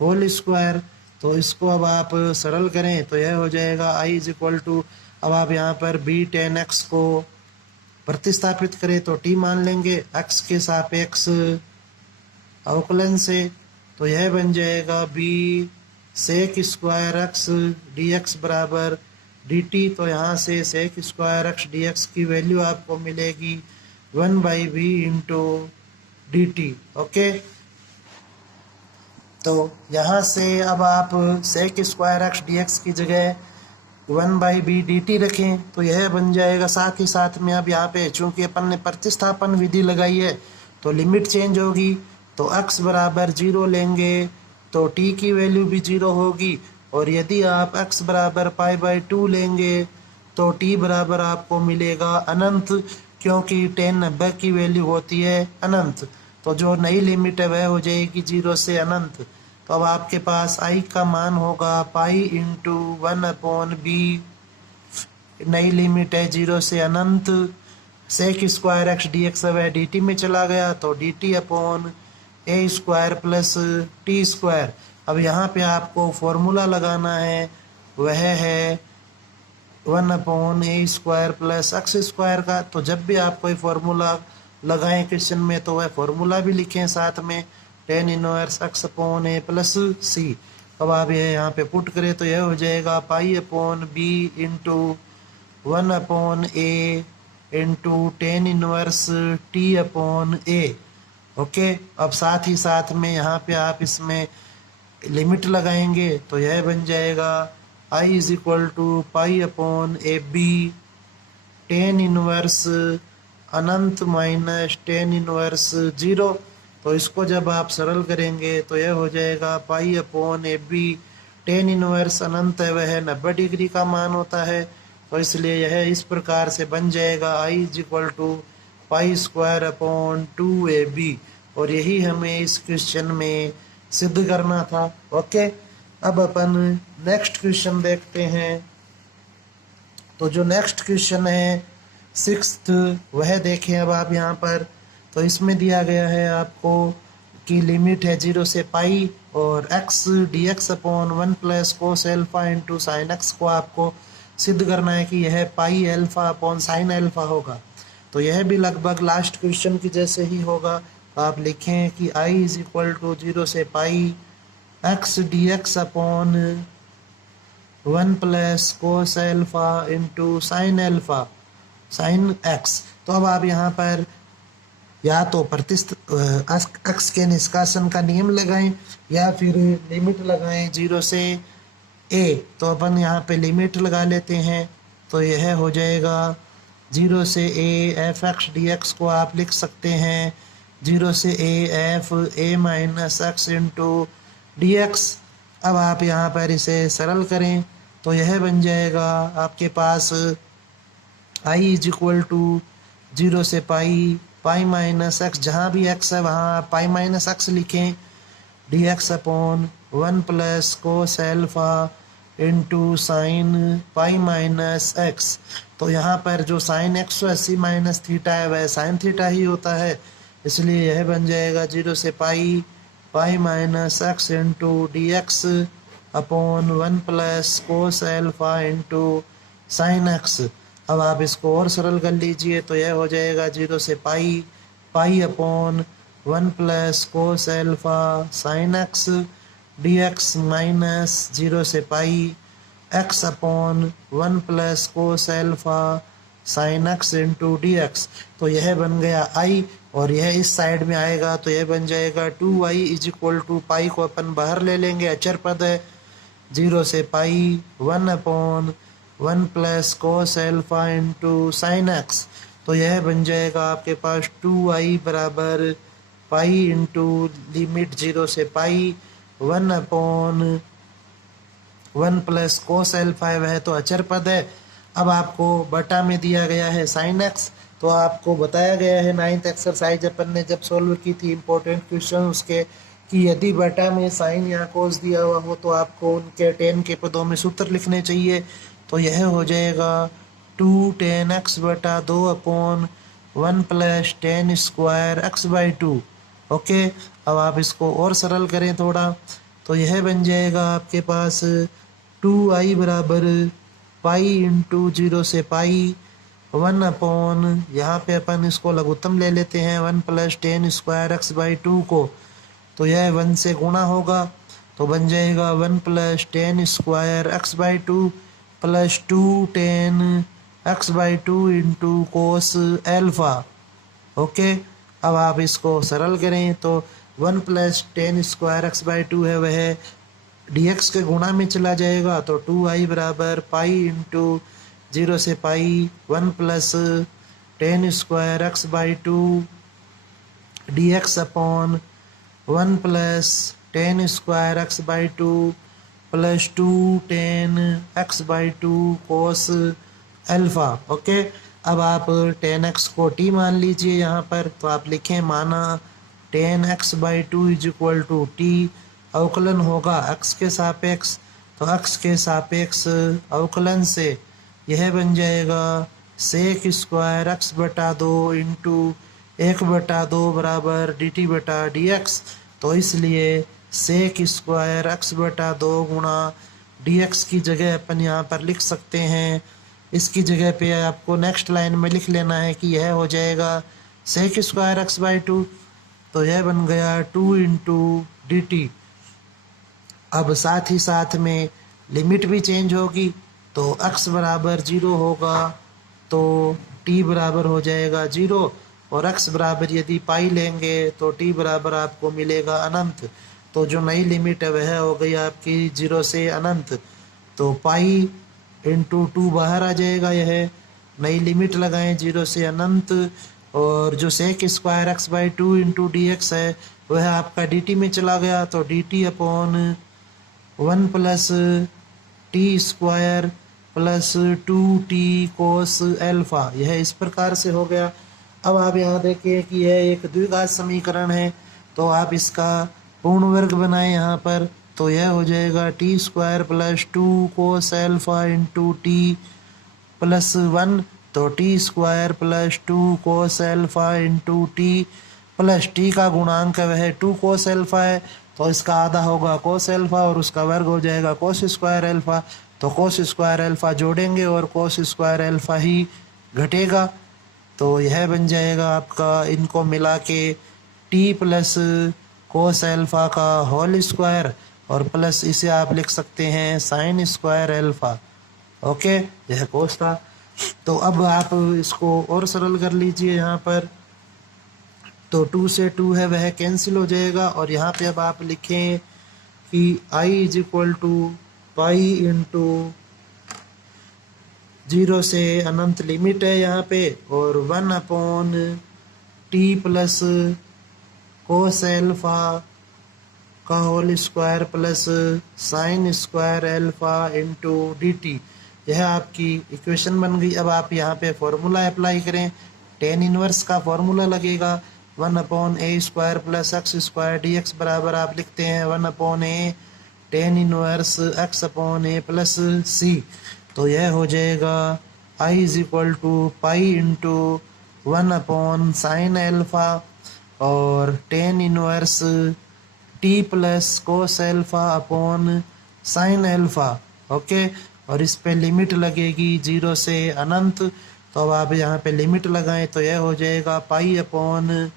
होल स्क्वायर। तो इसको अब आप सरल करें तो यह हो जाएगा i इज इक्वल टू, अब आप यहाँ पर बी टेन एक्स को प्रतिस्थापित करें तो t मान लेंगे x के सापेक्ष अवकलन से, तो यह बन जाएगा b sec square x d x बराबर डी टी। तो यहाँ से sec square x d x की वैल्यू आपको मिलेगी 1/b into d T. Okay, तो यहाँ से अब आप sec square x d x की जगह 1/b dt रखें तो यह बन जाएगा। साथ ही साथ में अब यहाँ पे चूंकि अपन ने प्रतिस्थापन विधि लगाई है तो लिमिट चेंज होगी, तो x बराबर 0 लेंगे तो t की वैल्यू भी 0 होगी, और यदि आप x बराबर पाई बाई 2 लेंगे तो t बराबर आपको मिलेगा अनंत, क्योंकि tan 90 की वैल्यू होती है अनंत। तो जो नई लिमिट है वह हो जाएगी 0 से अनंत। तो अब आपके पास i का मान होगा पाई इंटू 1/b, नई लिमिट है 0 से अनंत, sec square x d x वह डी टी में चला गया तो d t upon a square plus t square. अब यहाँ पे आपको फॉर्मूला लगाना है, वह है 1/a square plus x square का। तो जब भी आप कोई फॉर्मूला लगाएं क्वेश्चन में तो वह फॉर्मूला भी लिखें साथ में, tan इनवर्स x अपॉन ए प्लस सी। अब आप ये यहाँ पे पुट करें तो यह हो जाएगा pi upon b into 1/a into tan inverse t upon a. Okay, अब साथ ही साथ में यहाँ पे आप इसमें लिमिट लगाएंगे तो यह बन जाएगा i is equal to pi upon a b tan inverse अनंत माइनस tan इनवर्स 0। तो इसको जब आप सरल करेंगे तो यह हो जाएगा pi upon a b tan inverse अनंत है वह 90 डिग्री का मान होता है, तो इसलिए यह इस प्रकार से बन जाएगा i is equal to pi square upon 2ab। और यही हमें इस क्वेश्चन में सिद्ध करना था। ओके, अब अपन नेक्स्ट क्वेश्चन देखते हैं। तो जो नेक्स्ट क्वेश्चन है 6th वह देखें अब आप यहाँ पर। तो इसमें दिया गया है आपको कि लिमिट है 0 से पाई और x D x upon 1 plus cos alpha into sine x को आपको सिद्ध करना है कि यह pi alpha upon sine alpha होगा। तो यह भी लगभग लास्ट क्वेश्चन की जैसे ही होगा। तो आप लिखें कि i इज इक्वल टू 0 से pi x d x upon 1 plus cos alpha into sine alpha sine x. तो अब आप यहाँ पर या तो एक्स के निष्कासन का नियम लगाएं या फिर लिमिट लगाएं 0 से a। तो अपन यहाँ पे लिमिट लगा लेते हैं। तो यह हो जाएगा 0 से a f x d x को आप लिख सकते हैं 0 से a f a minus x into d x. अब आप यहाँ पर इसे सरल करें तो यह बन जाएगा आपके पास i इज इक्वल टू 0 से पाई माइनस एक्स, जहाँ भी x है वहाँ पाई माइनस एक्स लिखें, D x upon 1 plus cos alpha into sign pi minus x. तो यहाँ पर जो साइन 180 माइनस थीटा है वह साइन थीटा ही होता है, इसलिए यह बन जाएगा 0 से पाई minus x into d x upon 1 plus cos alpha into sine x. अब आप इसको और सरल कर लीजिए तो यह हो जाएगा 0 से pi upon 1 plus cos alpha sine x d x minus 0 से pi x upon 1 plus cos alpha sine x into d x. तो यह बन गया i और यह इस साइड में आएगा तो यह बन जाएगा 2i इज इक्वल टू पाई को अपन बाहर ले लेंगे, अचर पद है, 0 से pi 1 upon 1 plus cos alpha into sign x. तो यह बन जाएगा आपके पास 2i बराबर पाई इंटू लिमिट 0 से pi 1 upon 1 plus cos alpha है वह तो अचर पद है। अब आपको बटा में दिया गया है साइन एक्स। तो आपको बताया गया है 9th एक्सरसाइज अपन ने जब सॉल्व की थी इम्पोर्टेंट क्वेश्चन उसके कि यदि बटा में साइन या कोस दिया हुआ हो तो आपको उनके टेन के पदों में सूत्र लिखने चाहिए। तो यह हो जाएगा 2 tan x बटा 2 upon 1 plus tan square x by 2। Okay, अब आप इसको और सरल करें थोड़ा तो यह बन जाएगा आपके पास 2i बराबर पाई इंटू 0 से पाई 1 अपॉन, यहाँ पे अपन इसको लघुत्तम ले लेते हैं 1 plus tan square x by 2 को। तो यह 1 से गुणा होगा तो बन जाएगा 1 plus tan square x by 2 plus 2 tan x by 2 into cos alpha. Okay, अब आप इसको सरल करें तो 1 plus tan square x by 2 है वह dx के गुणा में चला जाएगा तो 2i बराबर पाई इंटू 0 से pi 1 plus tan square x by 2 dx upon 1 plus tan square x by 2 plus 2 tan x by 2 cos alpha. Okay, अब आप tan x को t मान लीजिए यहाँ पर। तो आप लिखें माना tan x by 2 is equal to t, अवकलन होगा x के सापेक्ष, तो x के सापेक्ष अवकलन से यह बन जाएगा सेक स्क्वायर एक्स बटा 2 इंटू 1 बटा 2 बराबर dt बटा dx। तो इसलिए सेक स्क्वायर एक्स बटा 2 गुणा dx की जगह अपन यहाँ पर लिख सकते हैं, इसकी जगह पे आपको नेक्स्ट लाइन में लिख लेना है कि यह हो जाएगा सेक स्क्वायर एक्स बाई 2। तो यह बन गया 2 इंटू डी टी। अब साथ ही साथ में लिमिट भी चेंज होगी तो x बराबर 0 होगा तो t बराबर हो जाएगा 0 और x बराबर यदि पाई लेंगे तो t बराबर आपको मिलेगा अनंत। तो जो नई लिमिट है वह हो गई आपकी 0 से अनंत। तो पाई इंटू 2 बाहर आ जाएगा, यह नई लिमिट लगाएं 0 से अनंत, और जो sec square x by 2 into d x है वह आपका डी टी में चला गया तो d t upon 1 plus t square plus 2t cos alpha, यह इस प्रकार से हो गया। अब आप यहाँ देखिए कि यह एक द्विघात समीकरण है तो आप इसका पूर्ण वर्ग बनाएं यहाँ पर। तो यह हो जाएगा टी स्क्वायर प्लस 2 कोस एल्फा इंटू टी प्लस 1, तो टी स्क्वायर प्लस 2 कोस alpha into T plus T का गुणांक वह 2 कोस एल्फा है तो इसका आधा होगा कोस एल्फा और उसका वर्ग हो जाएगा कोस स्क्वायर एल्फा। तो कोस स्क्वायर अल्फ़ा जोड़ेंगे और कोस स्क्वायर अल्फ़ा ही घटेगा। तो यह बन जाएगा आपका, इनको मिला के टी प्लस कोस अल्फ़ा का होल स्क्वायर और प्लस इसे आप लिख सकते हैं साइन स्क्वायर अल्फ़ा। ओके, यह कोस था। तो अब आप इसको और सरल कर लीजिए यहाँ पर। तो 2 से 2 है वह कैंसिल हो जाएगा और यहाँ पे अब आप लिखें कि I is equal to pi into 0 से अनंत लिमिट है यहाँ पे, और 1 upon t plus cos alpha का whole square plus sine square alpha into d t. यह आपकी इक्वेशन बन गई। अब आप यहाँ पे फॉर्मूला अप्लाई करें, टेन इनवर्स का फॉर्मूला लगेगा 1 upon a square plus x square d x बराबर आप लिखते हैं 1 upon a tan inverse x upon A plus c. तो यह हो जाएगा I is equal to pi into 1 upon sine alpha और tan inverse t plus cos alpha upon sine alpha. Okay, और इस पे लिमिट लगेगी 0 से अनंत। तो अब आप यहाँ पे लिमिट लगाएं तो यह हो जाएगा pi upon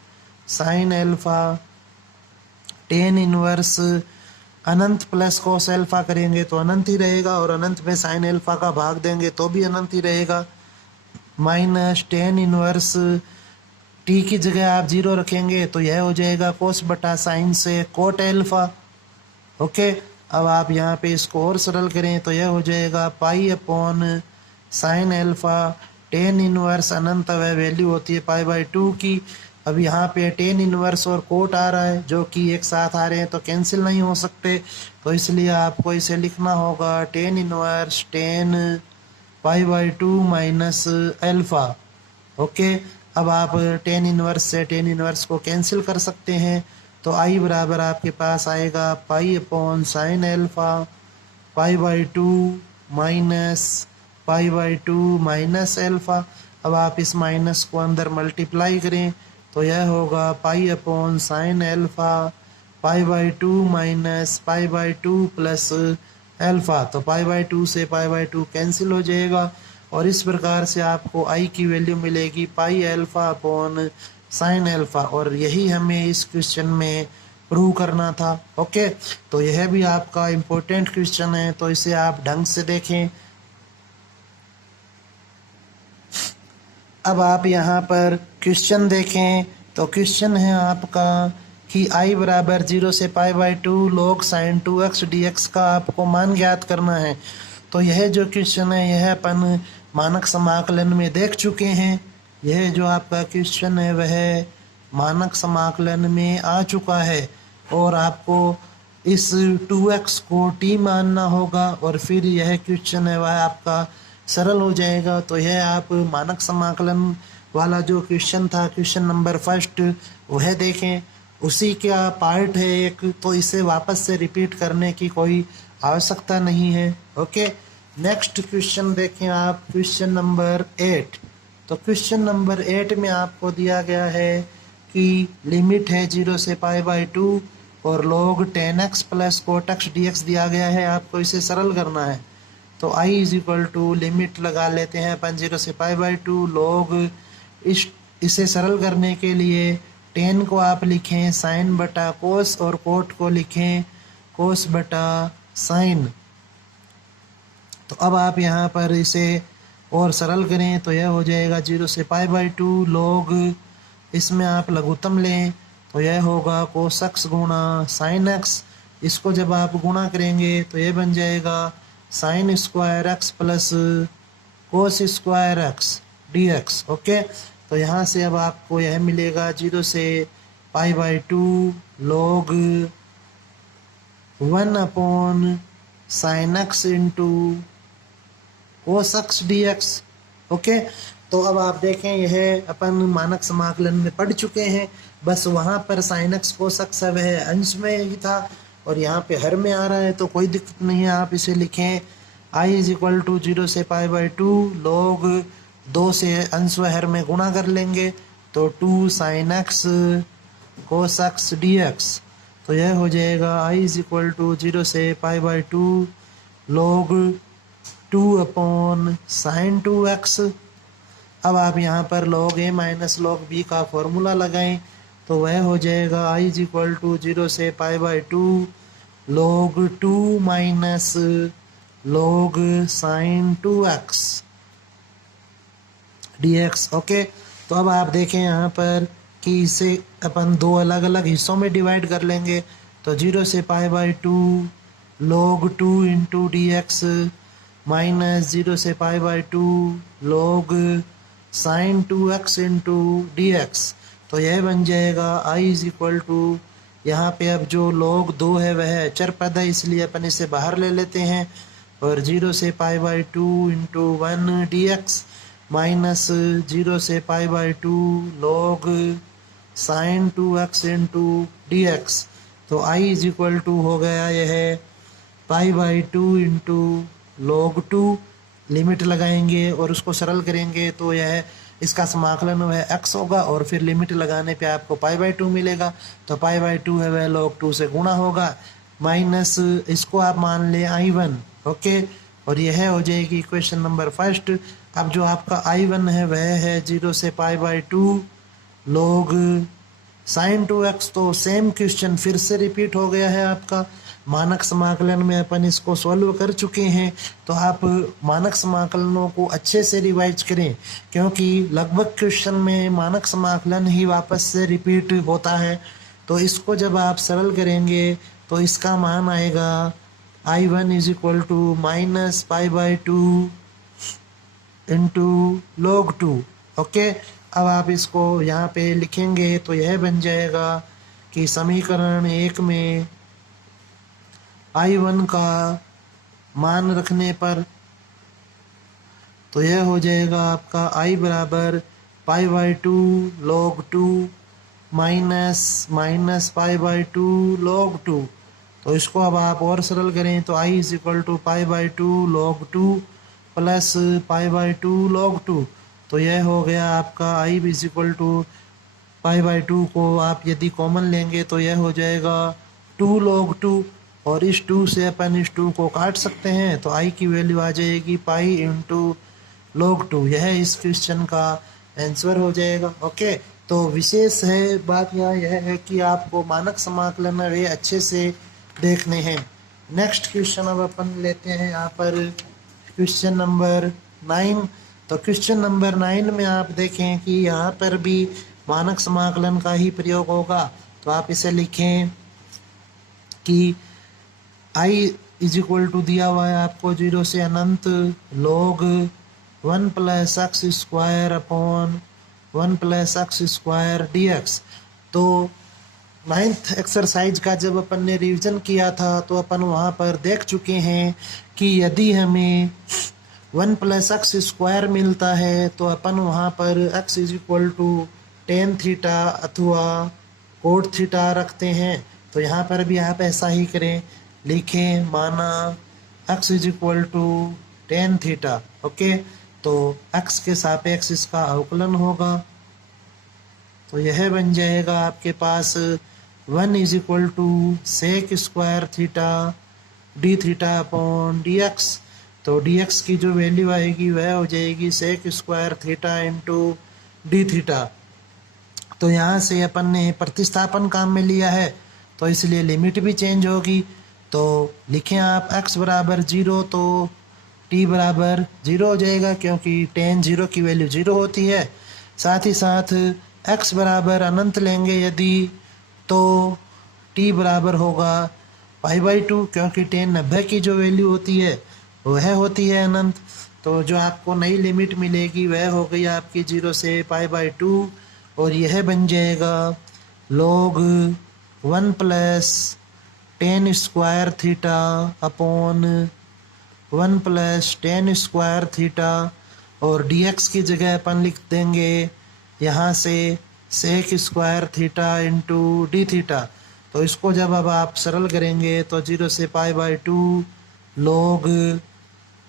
sine alpha tan inverse अनंत प्लस कोस एल्फा करेंगे तो अनंत ही रहेगा, और अनंत में साइन एल्फा का भाग देंगे तो भी अनंत ही रहेगा, माइनस टेन इनवर्स टी की जगह आप 0 रखेंगे तो यह हो जाएगा कोस बटा साइन से कोट एल्फा। ओके, अब आप यहाँ पे इसको और सरल करें तो यह हो जाएगा pi upon sine alpha tan inverse अनंत वह वैल्यू होती है पाई बाई 2 की। अब यहाँ पे टेन इनवर्स और कोट आ रहा है जो कि एक साथ आ रहे हैं तो कैंसिल नहीं हो सकते, तो इसलिए आपको इसे लिखना होगा tan inverse tan pi by 2 minus alpha. Okay, अब आप टेन इनवर्स से टेन इनवर्स को कैंसिल कर सकते हैं, तो आई बराबर आपके पास आएगा पाई upon sine alpha pi by 2 minus pi by 2 minus alpha. अब आप इस माइनस को अंदर मल्टीप्लाई करें तो यह होगा पाई upon sine alpha pi by 2 minus pi by 2 plus alpha. तो पाई बाई 2 से पाई बाई 2 कैंसिल हो जाएगा और इस प्रकार से आपको आई की वैल्यू मिलेगी पाई एल्फा अपॉन साइन एल्फा, और यही हमें इस क्वेश्चन में प्रूव करना था। ओके, तो यह भी आपका इम्पोर्टेंट क्वेश्चन है, तो इसे आप ढंग से देखें। अब आप यहाँ पर क्वेश्चन देखें तो क्वेश्चन है आपका कि आई बराबर 0 से pi by 2 log sine 2x dx का आपको मान ज्ञात करना है। तो यह जो क्वेश्चन है यह अपन मानक समाकलन में देख चुके हैं। यह जो आपका क्वेश्चन है वह मानक समाकलन में आ चुका है और आपको इस 2x को t मानना होगा और फिर यह क्वेश्चन है वह आपका सरल हो जाएगा। तो यह आप मानक समाकलन वाला जो क्वेश्चन था क्वेश्चन नंबर फर्स्ट वह देखें, उसी का पार्ट है एक, तो इसे वापस से रिपीट करने की कोई आवश्यकता नहीं है। ओके, नेक्स्ट क्वेश्चन देखें आप, क्वेश्चन नंबर 8। तो क्वेश्चन नंबर 8 में आपको दिया गया है कि लिमिट है 0 से पाई बाई 2 और log 10x plus cot x d x दिया गया है, आपको इसे सरल करना है। तो i is equal to limit लगा लेते हैं अपन 0 से पाई बाई 2 log इसे सरल करने के लिए 10 को आप लिखें साइन बटा कोस और कोट को लिखें कोस बटा साइन। तो अब आप यहाँ पर इसे और सरल करें तो यह हो जाएगा 0 से पाई बाई 2 log इसमें आप लघुत्तम लें तो यह होगा कोस एक्स गुणा साइन एक्स। इसको जब आप गुणा करेंगे तो यह बन जाएगा sign square x plus cos square x d x. Okay, तो यहाँ से अब आपको यह मिलेगा 0 से pi by 2 log 1 upon sign x into cos x d x. Okay, तो अब आप देखें यह अपन मानक समाकलन में पढ़ चुके हैं, बस वहाँ पर साइन एक्स कोस एक्स है वह अंश में ही था और यहाँ पे हर में आ रहा है, तो कोई दिक्कत नहीं है। आप इसे लिखें आई इज इक्वल टू 0 से पाई बाई 2 log 2 से अंश व हर में गुणा कर लेंगे तो 2 sine x cos x d x. तो यह हो जाएगा आई इज इक्वल टू 0 से पाई बाई 2 log 2/sin2x। अब आप यहाँ पर log a minus log b का फॉर्मूला लगाएं तो वह हो जाएगा i इज इक्वल टू 0 से π/2 log 2 minus log sin2x dx। Okay, तो अब आप देखें यहाँ पर कि इसे अपन दो अलग अलग हिस्सों में डिवाइड कर लेंगे। तो 0 से π/2 log 2 into d x minus 0 से π/2 log sin2x into d x. तो यह बन जाएगा i इज इक्वल टू, यहाँ पे अब जो log 2 है वह अचर पद है इसलिए अपन इसे बाहर ले लेते हैं, और 0 से π/2 इंटू 1 डी एक्स माइनस 0 से π/2 log sin2x into d x. तो i इज इक्वल टू हो गया यह π/2 इंटू log 2, लिमिट लगाएंगे और उसको सरल करेंगे तो यह इसका समाकलन वह x होगा और फिर लिमिट लगाने पे आपको π/2 मिलेगा। तो π/2 है वह log 2 से गुणा होगा, माइनस इसको आप मान लें i1। ओके, और यह हो जाएगी इक्वेशन नंबर फर्स्ट। अब जो आपका i1 है वह है 0 से π/2 log sin2x। तो सेम क्वेश्चन फिर से रिपीट हो गया है आपका। मानक समाकलन में अपन इसको सॉल्व कर चुके हैं, तो आप मानक समाकलनों को अच्छे से रिवाइज करें क्योंकि लगभग क्वेश्चन में मानक समाकलन ही वापस से रिपीट होता है। तो इसको जब आप सरल करेंगे तो इसका मान आएगा i1 is equal to minus π/2 into log 2। Okay, अब आप इसको यहाँ पे लिखेंगे तो यह बन जाएगा कि समीकरण 1 में i1 का मान रखने पर तो यह हो जाएगा आपका i बराबर π/2 log 2 माइनस π/2 log 2। तो इसको अब आप और सरल करें तो i is equal to π/2 log 2 plus π/2 log 2। तो यह हो गया आपका i इज इक्वल टू π/2 को आप यदि कॉमन लेंगे तो यह हो जाएगा 2 log 2, और इस 2 से अपन इस 2 को काट सकते हैं तो i की वैल्यू आ जाएगी π इंटू log 2। यह इस क्वेश्चन का आंसर हो जाएगा। ओके, तो विशेष है बात यहाँ यह है कि आपको मानक समाकलन वे अच्छे से देखने हैं। नेक्स्ट क्वेश्चन अब अपन लेते हैं यहाँ पर क्वेश्चन नंबर 9। तो क्वेश्चन नंबर 9 में आप देखें कि यहाँ पर भी मानक समाकलन का ही प्रयोग होगा। तो आप इसे लिखें कि i इज इक्वल टू दिया हुआ है आपको 0 से अनंत log 1 plus x square upon 1 plus x square d x. तो 9th एक्सरसाइज का जब अपन ने रिवीजन किया था तो अपन वहाँ पर देख चुके हैं कि यदि हमें 1 प्लस एक्स स्क्वायर मिलता है तो अपन वहाँ पर x is equal to tan theta अथवा कोट थीटा रखते हैं। तो यहाँ पर भी आप ऐसा ही करें, लिखें माना x is equal to tan theta. Okay, तो x के सापेक्ष इसका अवकलन होगा। तो यह बन जाएगा आपके पास 1 is equal to sec square theta d theta upon d x. तो डी एक्स की जो वैल्यू आएगी वह हो जाएगी sec square theta into d theta. तो यहाँ से अपन ने प्रतिस्थापन काम में लिया है तो इसलिए लिमिट भी चेंज होगी। तो लिखें आप x बराबर 0 तो t बराबर 0 हो जाएगा क्योंकि tan 0 की वैल्यू 0 होती है। साथ ही साथ x बराबर अनंत लेंगे यदि तो t बराबर होगा π/2 क्योंकि tan 90 की जो वैल्यू होती है वह होती है अनंत। तो जो आपको नई लिमिट मिलेगी वह हो गई आपकी 0 से π/2 और यह बन जाएगा log 1 plus tan square theta upon 1 plus tan square theta और dx की जगह अपन लिख देंगे यहाँ से sec square theta into d theta. तो इसको जब अब आप सरल करेंगे तो 0 से π/2 log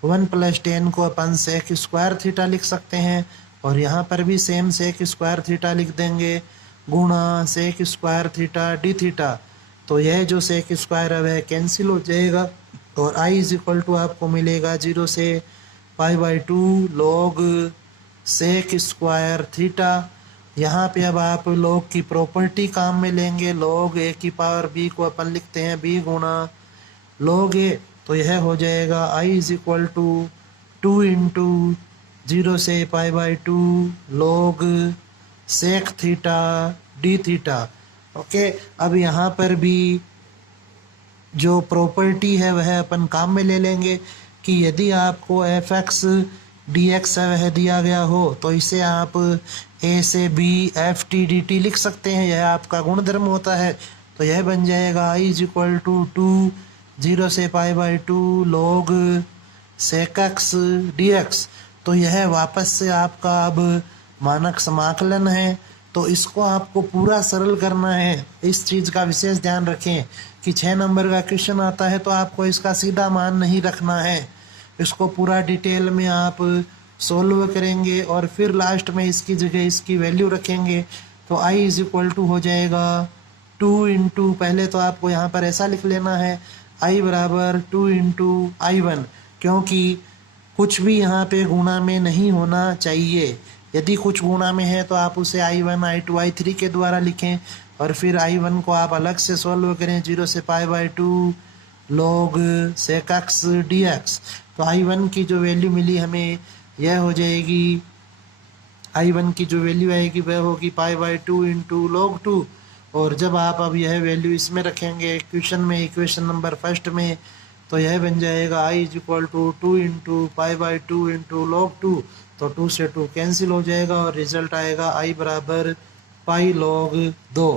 1 प्लस tan को अपन सेक स्क्वायर थीटा लिख सकते हैं और यहाँ पर भी सेम सेक स्क्वायर थीटा लिख देंगे गुणा sec square theta d theta. तो यह जो सेक स्क्वायर है वह कैंसिल हो जाएगा और i इज इक्वल टू आपको मिलेगा 0 से π/2 log सेक स्क्वायर थीटा। यहाँ पे अब आप log की प्रॉपर्टी काम में लेंगे। log a की पावर b को अपन लिखते हैं b गुणा log a, तो यह हो जाएगा i is equal to 2 into 0 से π/2 log sec theta d theta. Okay, अब यहाँ पर भी जो प्रॉपर्टी है वह अपन काम में ले लेंगे कि यदि आपको एफ एक्स डी एक्स वह दिया गया हो तो इसे आप ए से b f t d t लिख सकते हैं, यह आपका गुणधर्म होता है। तो यह बन जाएगा आई इज इक्वल टू 0 से π/2 log sec x d x. तो यह वापस से आपका अब मानक समाकलन है। तो इसको आपको पूरा सरल करना है। इस चीज़ का विशेष ध्यान रखें कि 6 नंबर का क्वेश्चन आता है तो आपको इसका सीधा मान नहीं रखना है, इसको पूरा डिटेल में आप सोल्व करेंगे और फिर लास्ट में इसकी जगह इसकी वैल्यू रखेंगे। तो i इज इक्वल टू हो जाएगा 2 इंटू, पहले तो आपको यहाँ पर ऐसा लिख लेना है i बराबर 2 इंटू i1, क्योंकि कुछ भी यहाँ पे गुणा में नहीं होना चाहिए। यदि कुछ गुणा में है तो आप उसे i1 i2 i3 के द्वारा लिखें और फिर i1 को आप अलग से सॉल्व करें 0 से π/2 log sec x d x. तो i1 की जो वैल्यू मिली हमें यह हो जाएगी, i1 की जो वैल्यू आएगी वह होगी π/2 इंटू log 2। और जब आप अब यह वैल्यू इसमें रखेंगे क्वेश्चन में, इक्वेशन नंबर फर्स्ट में, तो यह बन जाएगा i is equal to 2 into π/2 into log 2। तो 2 से 2 कैंसिल हो जाएगा और रिजल्ट आएगा i बराबर पाई log 2।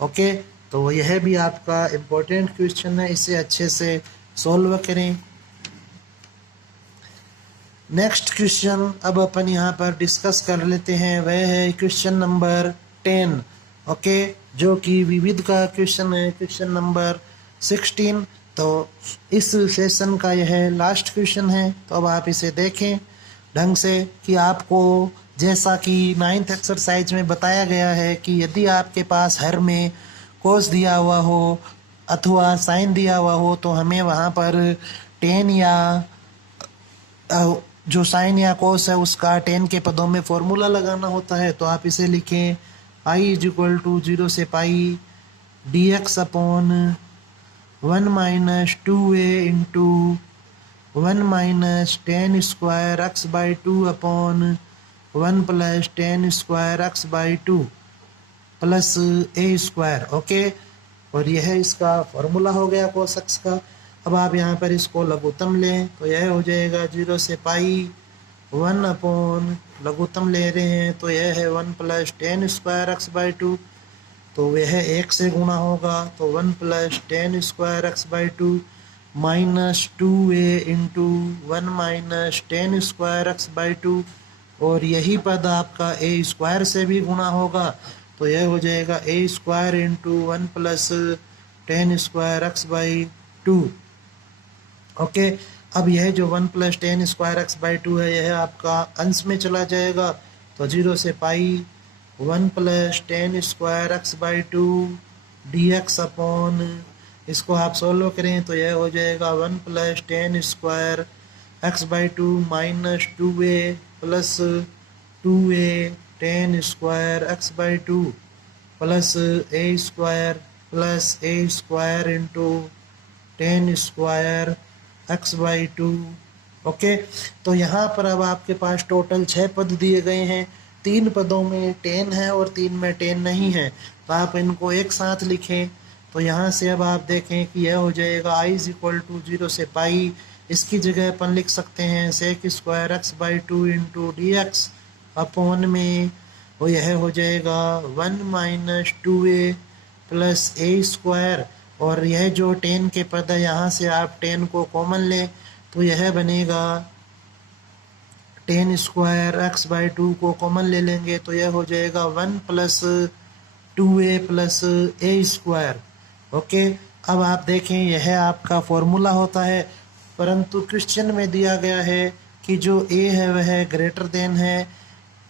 ओके, तो यह भी आपका इम्पोर्टेंट क्वेश्चन है, इसे अच्छे से सॉल्व करें। नेक्स्ट क्वेश्चन अब अपन यहाँ पर डिस्कस कर लेते हैं, वह है क्वेश्चन नंबर 10। ओके, जो कि विविध का क्वेश्चन है, क्वेश्चन नंबर 16। तो इस सेशन का यह लास्ट क्वेश्चन है। तो अब आप इसे देखें ढंग से कि आपको जैसा कि 9th एक्सरसाइज में बताया गया है कि यदि आपके पास हर में कोस दिया हुआ हो अथवा साइन दिया हुआ हो तो हमें वहाँ पर टेन या जो साइन या कोस है उसका टेन के पदों में फॉर्मूला लगाना होता है। तो आप इसे लिखें आई इज इक्वल टू 0 से pi d x upon 1 minus 2a into 1 minus tan square x by 2 upon 1 plus tan square x by 2 plus a square. Okay, और यह इसका फॉर्मूला हो गया कोस एक्स का। अब आप यहाँ पर इसको लघुत्तम लें तो यह हो जाएगा 0 से पाई 1 अपॉन लघुत्तम ले रहे हैं तो यह है 1 plus tan square x by 2। तो वह 1 से गुणा होगा तो 1 plus tan square x by 2 minus 2a into 1 minus tan square x by 2। और यही पद आपका ए स्क्वायर से भी गुणा होगा तो यह हो जाएगा a square into 1 plus tan square x by 2। Okay, अब यह जो 1 plus tan square x by 2 है यह आपका अंश में चला जाएगा। तो 0 से pi 1 plus tan square x by 2 D x upon, इसको आप सोल्व करें तो यह हो जाएगा 1 plus tan square x by 2 minus 2a plus 2a ten square x by 2 plus a square into tan square x by 2। Okay, तो यहाँ पर अब आपके पास टोटल 6 पद दिए गए हैं। 3 पदों में 10 है और 3 में 10 नहीं है, तो आप इनको एक साथ लिखें। तो यहाँ से अब आप देखें कि यह हो जाएगा आई इज इक्वल टू 0 से पाई, इसकी जगह अपन लिख सकते हैं sec square x by 2 into d x upon में वो यह हो जाएगा 1 minus 2a plus a square. और यह जो 10 के पद है यहाँ से आप 10 को कॉमन लें तो यह बनेगा टेन स्क्वायर एक्स बाई 2 को कॉमन ले लेंगे तो यह हो जाएगा 1 plus 2a plus a square. Okay, अब आप देखें यह आपका फॉर्मूला होता है, परंतु क्वेश्चन में दिया गया है कि जो a है वह ग्रेटर देन है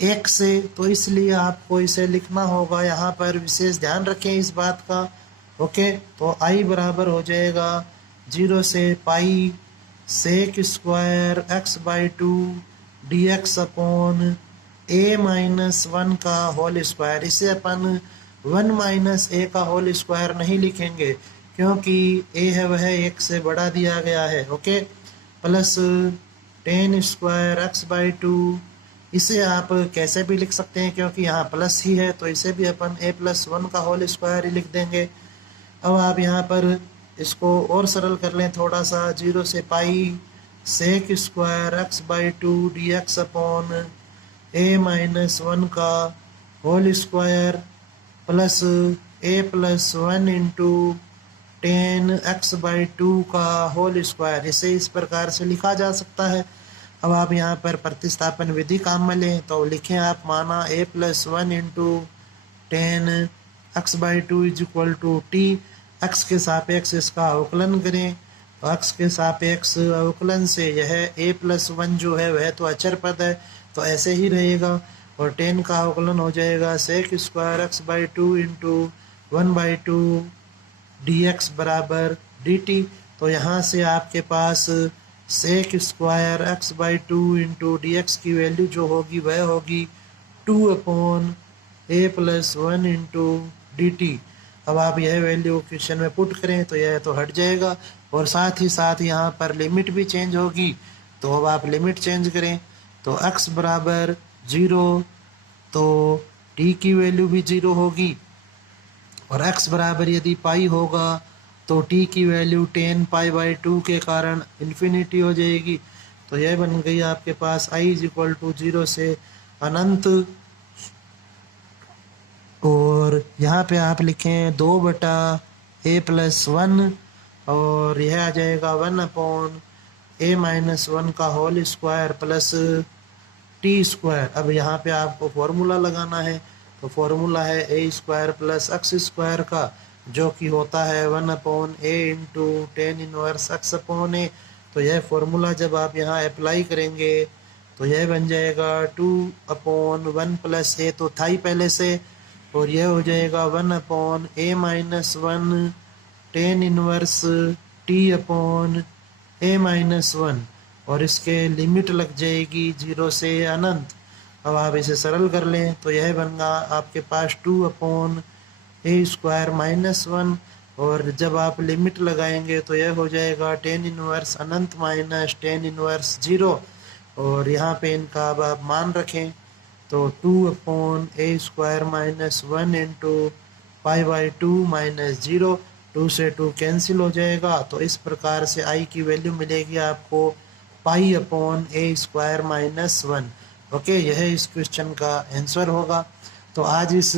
1 से, तो इसलिए आपको इसे लिखना होगा। यहाँ पर विशेष ध्यान रखें इस बात का। ओके, तो i बराबर हो जाएगा 0 से पाई sec square x/2 dx upon a-1 का होल स्क्वायर। इसे अपन 1 माइनस ए का होल स्क्वायर नहीं लिखेंगे क्योंकि a है वह 1 से बड़ा दिया गया है। Okay, plus tan square x/2। इसे आप कैसे भी लिख सकते हैं क्योंकि यहाँ प्लस ही है, तो इसे भी अपन a+1 का होल स्क्वायर ही लिख देंगे। अब आप यहाँ पर इसको और सरल कर लें थोड़ा सा। 0 से पाई sec square x/2 dx upon a-1 का whole square plus a+1 into tan x/2 का होल स्क्वायर। इसे इस प्रकार से लिखा जा सकता है। अब आप यहाँ पर प्रतिस्थापन विधि काम में लें तो लिखें आप, माना a+1 into tan x/2 is equal to t। x के सापेक्ष इसका अवकलन करें तो x के सापेक्ष अवकलन से यह a+1 जो है वह तो अचर पद है तो ऐसे ही रहेगा, और tan का अवकलन हो जाएगा sec square x/2 into 1/2 dx बराबर dt। तो यहाँ से आपके पास sec square x/2 into dx की वैल्यू जो होगी वह होगी 2/a+1 इंटू dt। अब आप यह वैल्यू क्वेश्चन में पुट करें तो यह तो हट जाएगा, और साथ ही साथ यहाँ पर लिमिट भी चेंज होगी। तो अब आप लिमिट चेंज करें तो x बराबर 0 तो t की वैल्यू भी 0 होगी, और x बराबर यदि पाई होगा तो t की वैल्यू tan π/2 के कारण इन्फिनिटी हो जाएगी। तो यह बन गई आपके पास i इज इक्वल टू 0 से अनंत, और यहाँ पे आप लिखें 2/a+1 और यह आ जाएगा 1/a-1 का whole square plus t square. अब यहाँ पे आपको फॉर्मूला लगाना है, तो फॉर्मूला है a square plus x square का, जो कि होता है 1/a into tan inverse x upon a। तो यह फॉर्मूला जब आप यहाँ अप्लाई करेंगे तो यह बन जाएगा 2/1 प्लस a तो था ही पहले से, और यह हो जाएगा 1/a-1 tan inverse t upon a-1, और इसके लिमिट लग जाएगी 0 से अनंत। अब आप इसे सरल कर लें तो यह बनगा आपके पास 2/a स्क्वायर -1, और जब आप लिमिट लगाएंगे तो यह हो जाएगा tan इनवर्स अनंत माइनस tan इनवर्स 0, और यहाँ पे इनका अब आप मान रखें तो 2/a स्क्वायर -1 इंटू π/2 -0, 2 से 2 कैंसिल हो जाएगा। तो इस प्रकार से i की वैल्यू मिलेगी आपको π/a स्क्वायर -1। ओके, यह इस क्वेश्चन का आंसर होगा। तो आज इस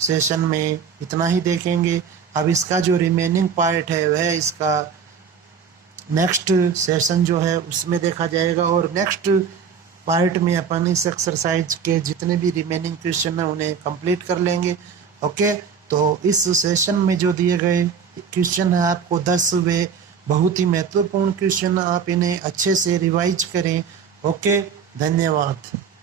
सेशन में इतना ही देखेंगे। अब इसका जो रिमेनिंग पार्ट है वह इसका नेक्स्ट सेशन जो है उसमें देखा जाएगा, और नेक्स्ट पार्ट में अपन इस एक्सरसाइज के जितने भी रिमेनिंग क्वेश्चन हैं उन्हें कंप्लीट कर लेंगे। ओके, तो इस सेशन में जो दिए गए क्वेश्चन है आपको 10 वे बहुत ही महत्वपूर्ण क्वेश्चन, आप इन्हें अच्छे से रिवाइज करें। ओके, धन्यवाद।